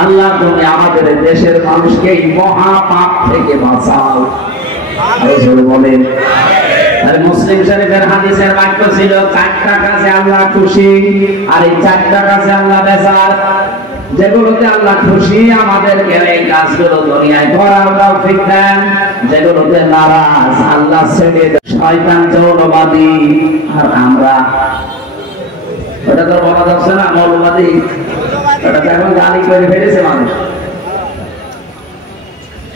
আল্লাহ তুমি আমাদের দেশের মানুষকে এই মহা পাপ থেকে বাঁচাও, বলেন। আর মুসলিম শরীফের হাদিসের বাক্য ছিল 4টা কাজে আল্লাহ খুশি, আর এই 4টা কাজে আল্লাহ বেজার। যেগুলোতে আল্লাহ খুশি আমাদেরকে এই কাজগুলো দুনিয়ায় করার তৌফিক দেন, যেগুলোতে নারাজ আল্লাহ ছেড়ে দেন। শয়তান যৌনবাদী আর আমরা, ওটা তো বলা যাচ্ছে না মৌলবাদী, ওটা তো এখন গালি করে ফেলেছে মানুষ।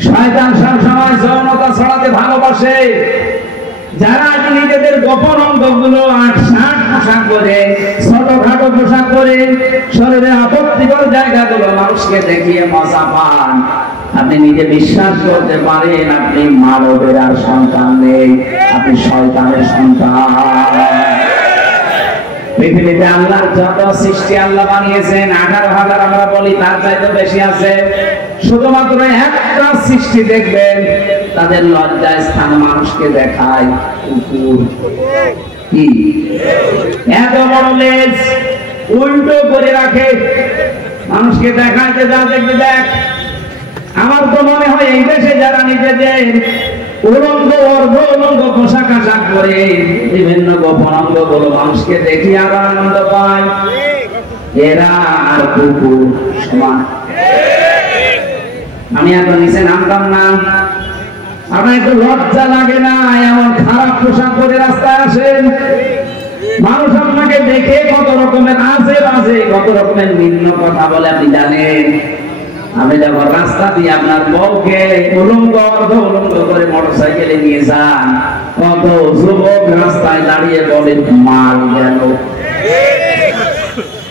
শয়তান সবসময় যৌনতা ছড়াতে ভালোবাসে। যারা নিজেদের গোপন অঙ্গগুলো 8-60 পোশাক করে, ছোটখাটো পোশাক করে, শরীরে আপত্তিকর জায়গাগুলো মানুষকে দেখিয়ে মজা পান, আপনি নিজে বিশ্বাস করতে পারেন আপনি মানবের আর সন্তান নেই, আপনি শয়তানের সন্তান। পৃথিবীতে আল্লাহর যত সৃষ্টি আল্লাহ বানিয়েছেন 18,000 আমরা বলি, তার চাইতে বেশি আছে। শুধুমাত্র একটা সৃষ্টি দেখবেন তাদের লজ্জার স্থান মানুষকে দেখায় কুকুর। কি এত বড় লেজ উল্টো করে রাখে, মানুষকে দেখাইতে যা দেখবে দেখ। আমার তো মনে হয় এই দেশে যারা নিজেদের উলঙ্গ অর্ধ উলঙ্গ পোশাক আশাক করে বিভিন্ন গোপন অঙ্গগুলো মানুষকে দেখি আর আনন্দ পায়, এরা আর কুকুর সমান। আমি এত নিচে নামতাম না। আমার একটু লজ্জা লাগে না এমন খারাপ পোশাক পরে রাস্তায় আসেন? মানুষ আপনাকে দেখে কত রকমের আজে বাজে, কত রকমের নিম্ন কথা বলে আপনি জানেন? আমি যখন রাস্তা দিয়ে আপনার বউকে উলঙ্গ অর্ধ উলঙ্গ করে মোটরসাইকেলে নিয়ে যান, কত যুবক রাস্তায় দাঁড়িয়ে বলে মাল গেল।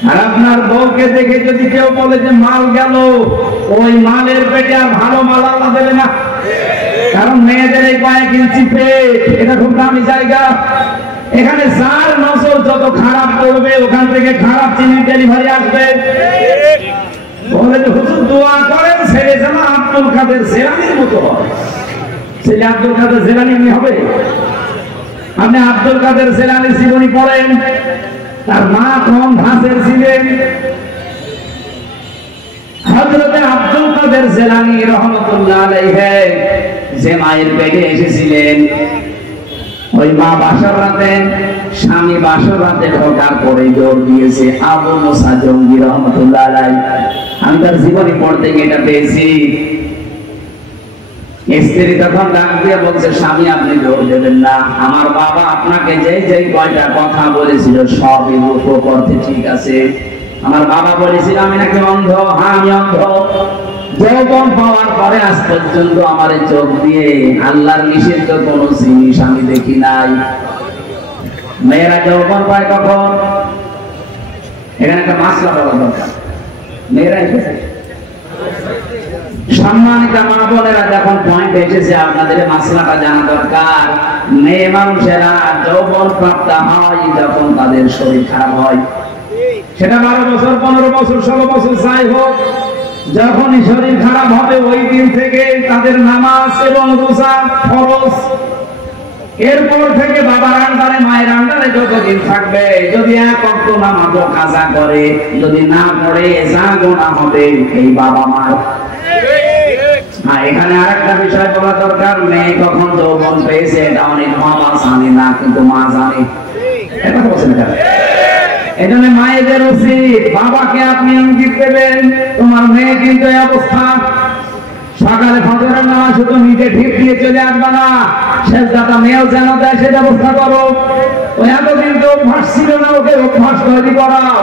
আর আপনার বউকে দেখে যদি কেউ বলে যে মাল গেল, ওই মালের পেটে আর ভালো মাল আল্লাহ দেবে না। কারণ মেয়েদের এই 1 ইঞ্চি পেট, এটা খুব দামি জায়গা। এখানে যার নজর যত খারাপ করবে ওখান থেকে খারাপ জিনিস ডেলিভারি আসবে। বলে যে হুজুর দোয়া করেন ছেলে যেন আব্দুল কাদের জেলানির মতো হয়। ছেলে আব্দুল কাদের জেলানি এমনি হবে? আপনি আব্দুল কাদের জেলানির জীবনী পড়েন, তার মা কোন ধাঁচের ছিলেন। হযরতে আব্দুল কাদের জেলানী রাহমাতুল্লাহ আলাইহি যে মায়ের পেটে এসেছিলেন, ওই মা বাসর রাতে, স্বামী বাসর রাতে ঢোকার পরে দৌড় দিয়েছে আবু মুসা জঙ্গি রহমতুল্লাহ আলাইহি। আমি তার জীবনী পড়তে গিয়ে এটা পেয়েছি। স্ত্রী তখন ডাক দিয়ে বলছে, স্বামী আপনি দৌড় দেবেন না, আমার বাবা আপনাকে যেই কয়টা কথা বলেছিল সবই করতে ঠিক আছে। আমার বাবা বলেছিল আমি নাকি অন্ধ, হ্যাঁ আমি অন্ধ। যৌবন পাওয়ার পরে আজ পর্যন্ত আমার চোখ দিয়ে আল্লাহর নিষিদ্ধ কোন জিনিস আমি দেখি নাই। মেয়েরা যৌবন পায় কখন? এখানে একটা মাসলা বলা দরকার। মেয়েরা এসেছে, সম্মানিত মা বোনেরা, যখন পয়েন্ট এসেছে আপনাদের মাসলাটা জানা দরকার। মেয়ে মানুষেরা যৌবন প্রাপ্ত হয় যখন তাদের শরীর খারাপ হয়, সেটা 12 বছর 15 বছর 16 বছর যাই হোক, যখনই শরীর খারাপ হবে ওই দিন থেকে তাদের নামাজ এবং রোজা ফরজ। এরপর থেকে বাবার আন্ডারে মায়ের আন্ডারে যতদিন থাকবে, যদি 1 ওয়াক্ত নামাজ কাজা করে, যদি না পড়ে যা গুনাহ হবে এই বাবা মার। এখানে আরেকটা বিষয় বলা দরকার, মেয়ে কখন যৌবন পেয়েছে এটা অনেক বাবা জানে না, কিন্তু মা জানে। এটা বলছেন কেন? এজন্য মায়েদের উচিত বাবাকে আপনি ইঙ্গিত দেবেন, তোমার মেয়ে কিন্তু এই অবস্থা। সকালে ফজরের নামাজ শুধু নিজে ঢিপ দিয়ে চলে আসবে না, সেজদাটা মেয়েও যেন দেয় সে ব্যবস্থা করো। ওই এতদিন তো অভ্যাস ছিল না, ওকে অভ্যাস তৈরি করাও।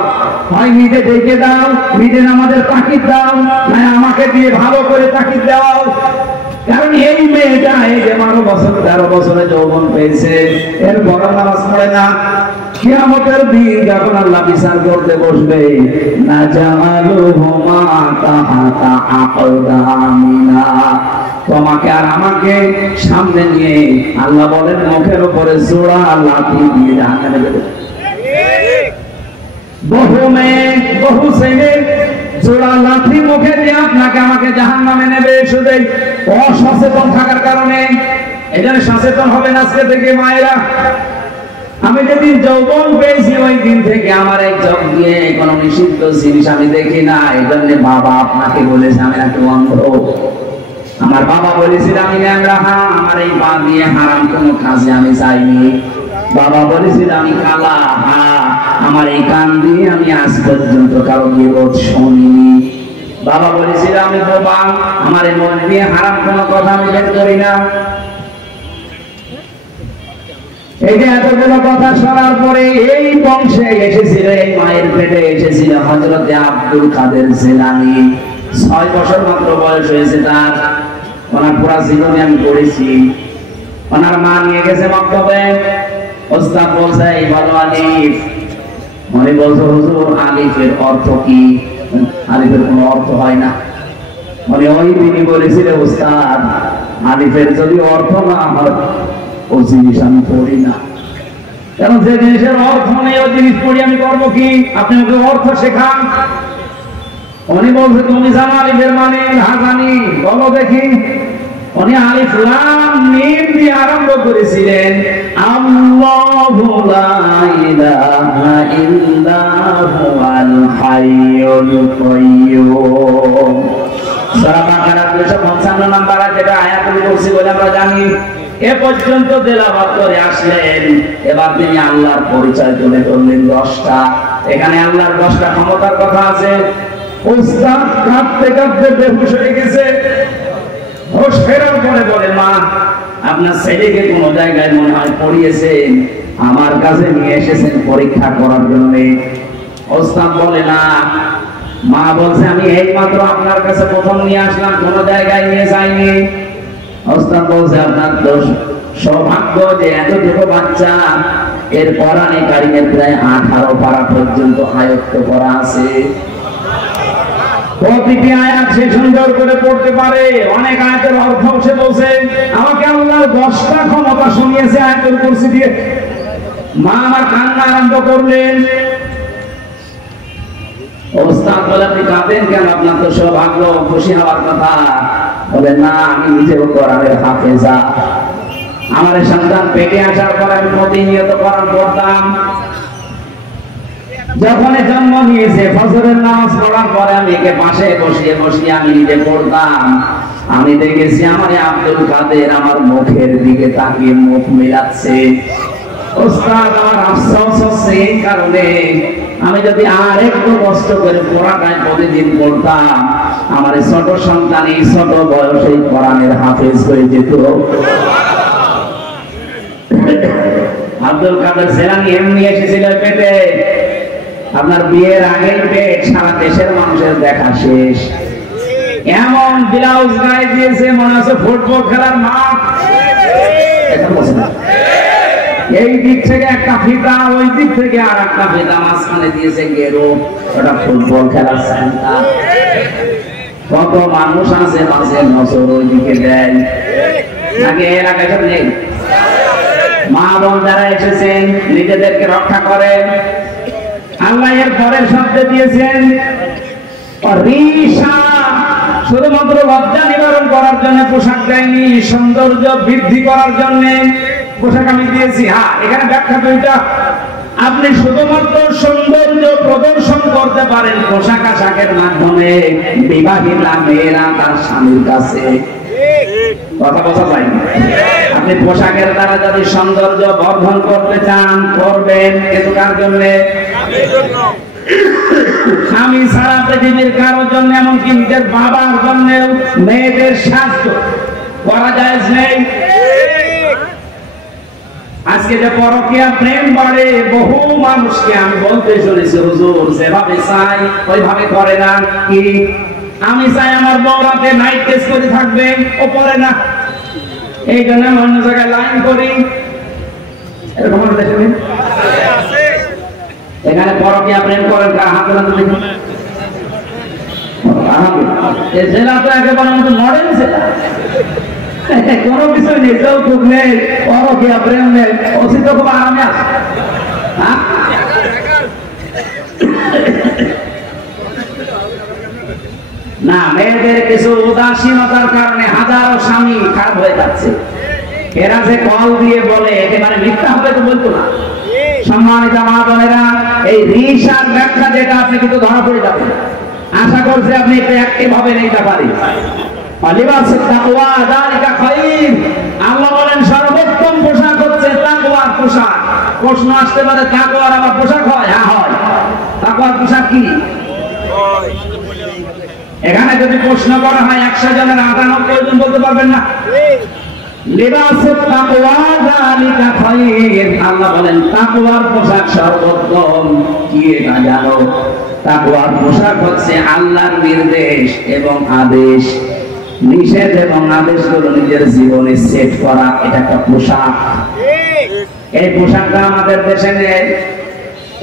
হয় নিজে ডেকে দাও, নিজে আমাদের তাকিদ দাও, না আমাকে দিয়ে ভালো করে তাকিদ দাও। কারণ এই মেয়েটা এই যে 12 বছর 13 বছরে যৌবন পেয়েছে, এর বড় নামাজ পড়ে না। কিয়ামতের দিন যখন আল্লাহ বিচার করতে বসবে, নাজালুহুমা তাহাতা আকদামিনা, তোমাকে আর আমাকে সামনে নিয়ে আল্লাহ বলেন মুখের উপরে জোড়া লাথি দিয়ে জাহান্নামে দেবে। বহু মেয়ে বহু ছেলে জোড়া লাথি মুখে দিয়ে আপনাকে আমাকে জাহান্নামে নেবে, শুধু অসচেতন থাকার কারণে। এখানে সচেতন হবেন আজকে থেকে মায়েরা। আমি যেদিন যৌবন পেয়েছি ওই দিন থেকে আমার এই চোখ দিয়ে কোনো নিষিদ্ধ জিনিস আমি দেখি না। এই জন্য বাবা আপনাকে বলেছে আমি নাকি অন্ধ। আমার বাবা বলেছিল আমি ন্যাংরা, আমার এই পা দিয়ে হারাম কোনো কাজে আমি যাইনি। বাবা বলেছিল আমি কালা, আমার এই কান দিয়ে আমি আজ পর্যন্ত কারো গীবত শুনিনি। বাবা বলেছিল আমি বোবা, আমার এই মন দিয়ে হারাম কোনো কথা আমি বের করি না। এই যে এতগুলো কথা শোনার পরে এই বংশে এসেছিল, এই মায়ের পেটে এসেছিল হযরত আব্দুল কাদের জিলানী। 6 বছর মাত্র বয়স হয়েছে তার। ওনার পুরা জীবনে আমি পড়েছি। ওনার মা নিয়ে গেছে মক্তবে। ওস্তাদ বলছে এই বলো আলিফ। মনে বলছে হুজুর আলিফের অর্থ কি? আলিফের কোনো অর্থ হয় না। মানে ওই তিনি বলেছিলেন ওস্তাদ আলিফের যদি অর্থ না হয় ও জিনিস আমি পড়ি না। কারণ যে জিনিসের অর্থ নেই ও জিনিস পড়ি আমি করবো কি? আপনি ওকে অর্থ শেখান। উনি বলছে তুমি জানো আলিফের মানে? হ্যাঁ জানি। বলো দেখি। উনি আলিফ লাম মিম দিয়ে আরম্ভ করেছিলেন আল্লাহু লা ইলাহা ইল্লা হুয়াল হাইয়ুল কাইয়্যুম। সূরা বাকারা 255 নম্বর যেটা আয়াতুল কুরসি বলে আমরা জানি। এ পর্যন্ত তেলাওয়াত করে আসলেন। এবার তিনি আল্লাহর পরিচয় তুলে ধরলেন 10টা। এখানে আল্লাহর 10টা ক্ষমতার কথা আছে। ওস্তাদ কাঁদতে কাঁদতে বেহুশ হয়ে গেছে। হোশ ফেরার পরে বলে মা আপনার ছেলেকে কোন জায়গায় মনে হয় পড়িয়েছেন, আমার কাছে নিয়ে এসেছেন পরীক্ষা করার জন্য। ওস্তাদ বলে না। মা বলছে আমি এই মাত্র আপনার কাছে প্রথম নিয়ে আসলাম, কোন জায়গায় নিয়ে যাইনি। ওস্তাদ বলছে আপনার দোষ, সৌভাগ্য যে এতটুকু বাচ্চা এর কোরআনে কারিমের প্রায় 18 পারা পর্যন্ত আয়ত্ত করা আছে। প্রতিটি আয়াত সে সুন্দর করে পড়তে পারে। অনেক আয়াতের অর্থ সে বলছে। আমাকে আল্লাহর 10টা ক্ষমতা শুনিয়েছে আয়াতুল কুরসি দিয়ে। মা আমার কান্না আরম্ভ করলেন। ওস্তাদ বলে আপনি কাঁদেন কেন? আপনার তো সৌভাগ্য, খুশি হওয়ার কথা। বলে না আমি নিজেও কোরআনের হাফেজা। আমার সন্তান পেটে আসার পর আমি প্রতিনিয়ত কোরআন পড়তাম। যখন জন্ম নিয়েছে ফজরের নামাজ পড়ার পরে আমি একে পাশে বসিয়ে বসিয়ে আমি নিজে পড়তাম। আমি দেখেছি আমার আব্দুল কাদের আমার মুখের দিকে তাকিয়ে মুখ মেলাচ্ছে। ওস্তাদ আমার আফসোস হচ্ছে এই কারণে আমি যদি আর একটু কষ্ট করে পড়াটাই প্রতিদিন পড়তাম আমার ছোট সন্তান এই ছোট বয়সে কোরআনের হাফেজ হয়ে যেত। আব্দুল কাদের জিলানী এমনি এসেছিল পেটে। আপনার বিয়ের আগেই পেট সারা দেশের মানুষের দেখা শেষ। এমন ব্লাউজ গায়ে দিয়েছে মনে হচ্ছে ফুটবল খেলার মাঠ। এই দিক থেকে একটা ফিতা, ওই দিক থেকে আর একটা ফিতা, মাঝখানে দিয়েছে গেরো। ওটা ফুটবল খেলার সেন্টার। কত মানুষ আছে মাঝে নজর ওই দিকে দেয় নাকি এলাকায় নেই? মা বোন যারা এসেছেন নিজেদেরকে রক্ষা করেন। আল্লাহ এর পরের শব্দ দিয়েছেন রিশা। শুধুমাত্র লজ্জা নিবারণ করার জন্য পোশাক দেয়নি, সৌন্দর্য বৃদ্ধি করার জন্য পোশাক আমি দিয়েছি। হ্যাঁ এখানে ব্যাখ্যা দুইটা। আপনি শুধুমাত্র সৌন্দর্য প্রদর্শন করতে পারেন পোশাক আশাকের মাধ্যমে। বিবাহিতা মেয়েরা তার স্বামীর কাছে কথা বোঝা যায়। আপনি পোশাকের দ্বারা যদি সৌন্দর্য বর্ধন করতে চান করবেন, কিন্তু কার জন্য? স্বামী সারা পৃথিবীর কারোর জন্য, এমনকি নিজের বাবার জন্য মেয়েদের স্বাস্থ্য করা যায় নেই। আজকে যে পরকীয়া প্রেম বাড়ে, বহু মানুষকে আমি বলতে শুনেছি হুজুর যেভাবে চাই ওইভাবে করে না। কি আমি চাই আমার বউরাতে নাইট টেস্ট করে থাকবে, ও করে না। এই জন্য অন্য জায়গায় লাইন করি। এরকম দেখেন এখানে পরকীয়া প্রেম করেন কার হাত না তুমি? এই জেলা তো একেবারে মডেল জেলা, কোনো কিছু নেই, যৌতুক নেই, পরকীয়া প্রেম নেই, অসিত খুব আরামে আছে। না, মেয়েদের কিছু উদাসীনতার কারণে হাজারো স্বামী খারাপ হয়ে যাচ্ছে। এরা যে কল দিয়ে বলে একেবারে মিথ্যা হবে তো বলতো না। সম্মানিত মা বোনেরা, এই রিসার ব্যাখ্যা যেটা আপনি কিন্তু ধরা পড়ে যাবেন। আশা করছি আপনি এটা একভাবে নিতে পারেন। আল্লাহ বলেন সর্বোত্তম পোশাক হচ্ছে তাকওয়ার পোশাক। প্রশ্ন আসতে পারে তাকওয়ার আবার পোশাক হয়? হ্যাঁ হয়। তাকওয়ার পোশাক কি? এখানে যদি প্রশ্ন করা হয় 100 জনের 98 জন বলতে পারবেন না। লিবাসুত তাকওয়া যালিকা খায়র। আল্লাহ বলেন তাকওয়ার পোশাক সর্বোত্তম। কি এটা জানো? তাকওয়ার পোশাক হচ্ছে আল্লাহর নির্দেশ এবং আদেশ, নিষেধ এবং আদেশগুলো নিজের জীবনে সেট করা, এটা একটা পোশাক। এই পোশাকটা আমাদের দেশে নেই,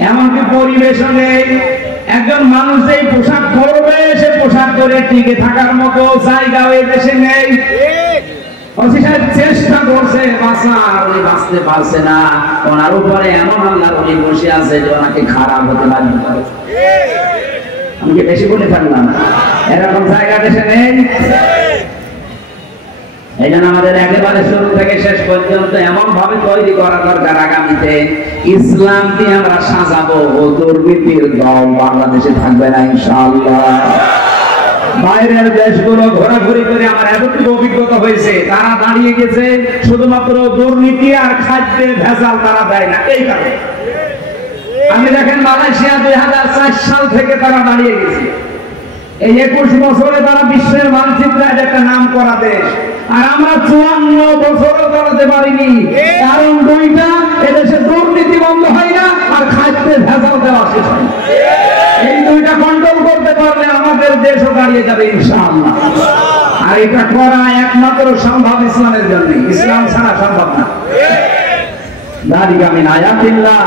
এমনকি পরিবেশও নেই। একজন মানুষ যে পোশাক পরবে সে পোশাক করে টিকে থাকার মতো জায়গা ওই দেশে নেই। চেষ্টা করছে বাঁচার, উনি বাঁচতে পারছে না। ওনার উপরে এমন আল্লাহর ওলি বসে আছে যে ওনাকে খারাপ হতে বাধ্য করে। আমি কি বেশি বলে ফেললাম? এরকম জায়গা দেশে নেই। এই জন্য আমাদের একেবারে শুরু থেকে শেষ পর্যন্ত এমন ভাবে তৈরি করা দরকার, আগামীতে ইসলাম দিয়ে আমরা সাজাবো, ও দুর্নীতির দল বাংলাদেশে থাকবে না ইনশাআল্লাহ। বাইরের দেশগুলো ঘোরাঘুরি করে আমার এতটুকু অভিজ্ঞতা হয়েছে, তারা দাঁড়িয়ে গেছে শুধুমাত্র দুর্নীতি আর খাদ্যে ভেজাল তারা দেয় না, এই কারণে। আমি দেখেন মালয়েশিয়া 2004 সাল থেকে তারা দাঁড়িয়ে গেছে। এই 21 বছরে তারা বিশ্বের মানচিত্রে একটা নাম করা দেশ, আর আমরা 54 বছরও দাঁড়াতে পারিনি। কারণ দুইটা, এদেশে দুর্নীতি বন্ধ হয় না আর খাদ্যে ভেজাল দেওয়া শেষ হয় না। এই দুইটা কন্ট্রোল করতে পারলে আমাদের দেশও দাঁড়িয়ে যাবে ইনশাআল্লাহ। আর এটা করা একমাত্র সম্ভব ইসলামের জন্য, ইসলাম ছাড়া সম্ভব না। দারিগামিন আয়াতিল্লাহ,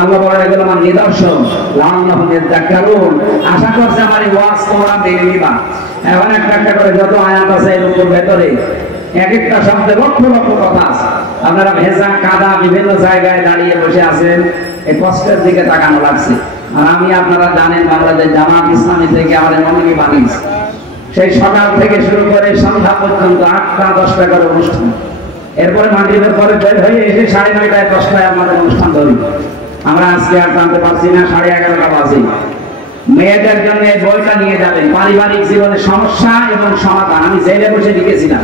আল্লাহ বলেন এগুলো আমার নিদর্শন। লাআল্লাহুম ইয়াযাক্কারুন। আশা করছি আমার এই ওয়াজ তোমরা মেনে নিবা। এখন একটা একটা করে যত আয়াত আছে এর উপর ভেতরে এক একটা শব্দে লক্ষ লক্ষ কথা আছে। আপনারা ভেজা কাদা বিভিন্ন জায়গায় দাঁড়িয়ে বসে আছেন, এই কষ্টের দিকে তাকানো লাগছে। আর আমি, আপনারা জানেন, বাংলাদেশ জামাত ইসলামী থেকে আমাদের মনোনি বানিয়েছে। সেই সকাল থেকে শুরু করে সন্ধ্যা পর্যন্ত 8টা 10টা করে অনুষ্ঠান। এরপরে মাগরিবের পরে বের হয়ে এসে 9:30 10টায় আমাদের অনুষ্ঠান ধরি। আমরা আজকে আর জানতে পারছি না, 11:30 বাজে। মেয়েদের জন্য বইটা নিয়ে যাবেন, পারিবারিক জীবনের সমস্যা এবং সমাধান। আমি জেলে বসে লিখেছিলাম,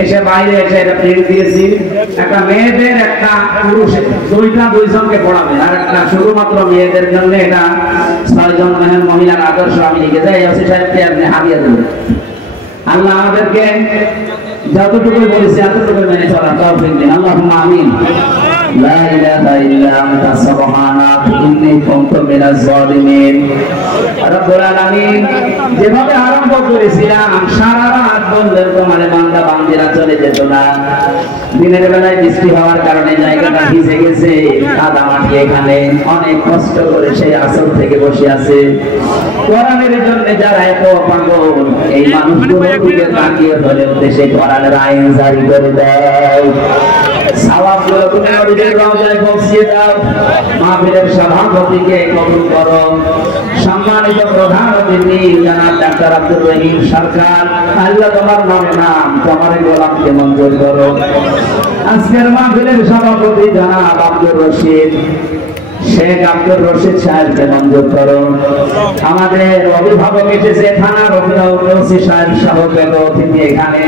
এসে বাইরে এসে এটা প্রিন্ট দিয়েছি। একটা মেয়েদের, একটা পুরুষের, দুইজনকে পড়াবেন। আর একটা শুধুমাত্র মেয়েদের জন্য, এটা 6 জন মহিলার আদর্শ আমি লিখে যাই। ওসি সাহেবকে আপনি হারিয়ে দেবেন। আল্লাহ আমাদেরকে যতটুকু বলেছি এতটুকু মেনে চলার তৌফিক দিন। আল্লাহুম্মা আমিন। লা ইলাহা ইল্লা আনতা সুবহানাকা ইন্নী কুনতু মিনাজ জালিমিন। রব্বুল আলামিন, যেভাবে আরম্ভ করেছিলাম সারা রাত বন্ধের তোমার বান্দা বান্দিরা চলে যেত না। দিনের বেলায় বৃষ্টি হওয়ার কারণে জায়গাটা ভিজে গেছে, কাদা মাটি। এখানে অনেক কষ্ট করে সেই আসর থেকে বসে আছে কোরআনের জন্য। যারা এত পাগল, এই মানুষগুলোর দিকে তাকিয়ে ধরে উদ্দেশ্যে কোরআনের আইন জারি করে দাও। সাওয়াবগুলো তুমি নবীদের রওজায় পৌঁছিয়ে দাও। মাহফিলের সভাপতিকে কবুল করো। সম্মানিত প্রধান অতিথি জনাব ডাক্তার আব্দুর রহিম সরকার, আল্লাহ তোমার নাম, তোমার গোলামকে মঞ্জুর করো। আজকের মাহফিলের সভাপতি জনাব আব্দুর রশিদ, শেখ আব্দুর রশিদ সাহেবকে মঞ্জুর করো। আমাদের অভিভাবক এসেছে, থানার ওসি সাহেব সহ যত অতিথি এখানে,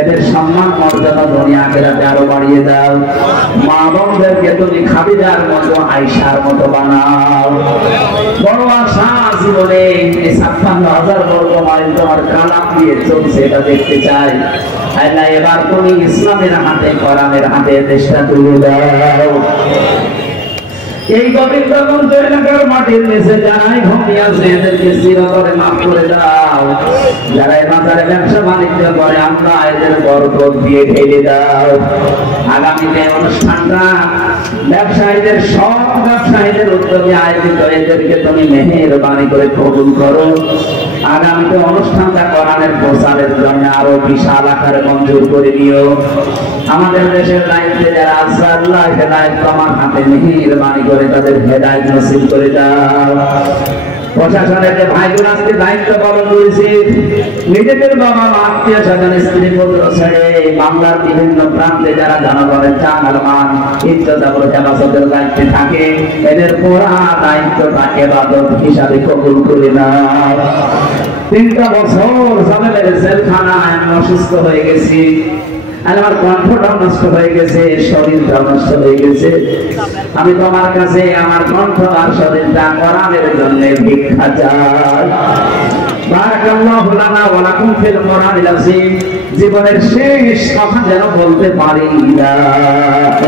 এদের সম্মান মর্যাদা দুনিয়া আখিরাতে আরো বাড়িয়ে দাও। মা বোনদেরকে তুমি খাদিজার মতো, আয়েশার মতো বানাও। বড় আশা জীবনে, এই 56,000 বর্গ মাইল তোমার কালাম দিয়ে চলছে, এটা দেখতে চাই। আল্লাহ এবার তুমি ইসলামের হাতে, কোরআনের হাতে দেশটা তুলে দাও। এই গোবিন্দগঞ্জ এলাকার মাটির নিচে যারাই ঘুমিয়ে আছে এদেরকে চিরতরে মাফ করে দাও। যারা এই বাজারে ব্যবসা বাণিজ্য করে আমরা এদের বরকত দিয়ে ঢেলে দাও। আগামীতে অনুষ্ঠানটা ব্যবসায়ীদের সব ব্যবসায়ীদের উদ্যোগে আয়োজিত এদেরকে তুমি মেহেরবানি করে কবুল করো। আগামীতে অনুষ্ঠানটা কোরআনের প্রচারের জন্য আরো বিশাল আকারে মঞ্জুর করে দিও। আমাদের দেশের দায়িত্বে যারা আছে আল্লাহ হেদায়েত তোমার হাতে মেহেরবানি করে তাদের হেদায়েত নসিব করে দাও। প্রশাসনের যে ভাইগুলো আজকে দায়িত্ব পালন করেছে, নিজেদের বাবা মা আত্মীয় স্বজন স্ত্রী পুত্র ছেড়ে বাংলার বিভিন্ন প্রান্তে যারা জনগণের জান আর মান ইজ্জত এবং হেফাজতের দায়িত্বে থাকে, এদের পুরা দায়িত্বটা ইবাদত হিসাবে কবুল করে নাও। 3টা বছর জামিলের জেলখানায় আমি অসুস্থ হয়ে গেছি, আমার কণ্ঠটা নষ্ট হয়ে গেছে, শরীরটা নষ্ট হয়ে গেছে। আমি তোমার কাছে আমার কণ্ঠ আর শরীরটা কোরআনের জন্য ভিক্ষা চাই। বারাকাল্লাহু লানা ওয়া লাকুম ফিল কোরআনিল আযীম। জীবনের শেষ কথা যেন বলতে পারি লা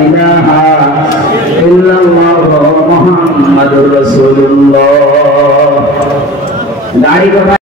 ইলাহা ইল্লাল্লাহু মুহাম্মাদুর রাসূলুল্লাহ।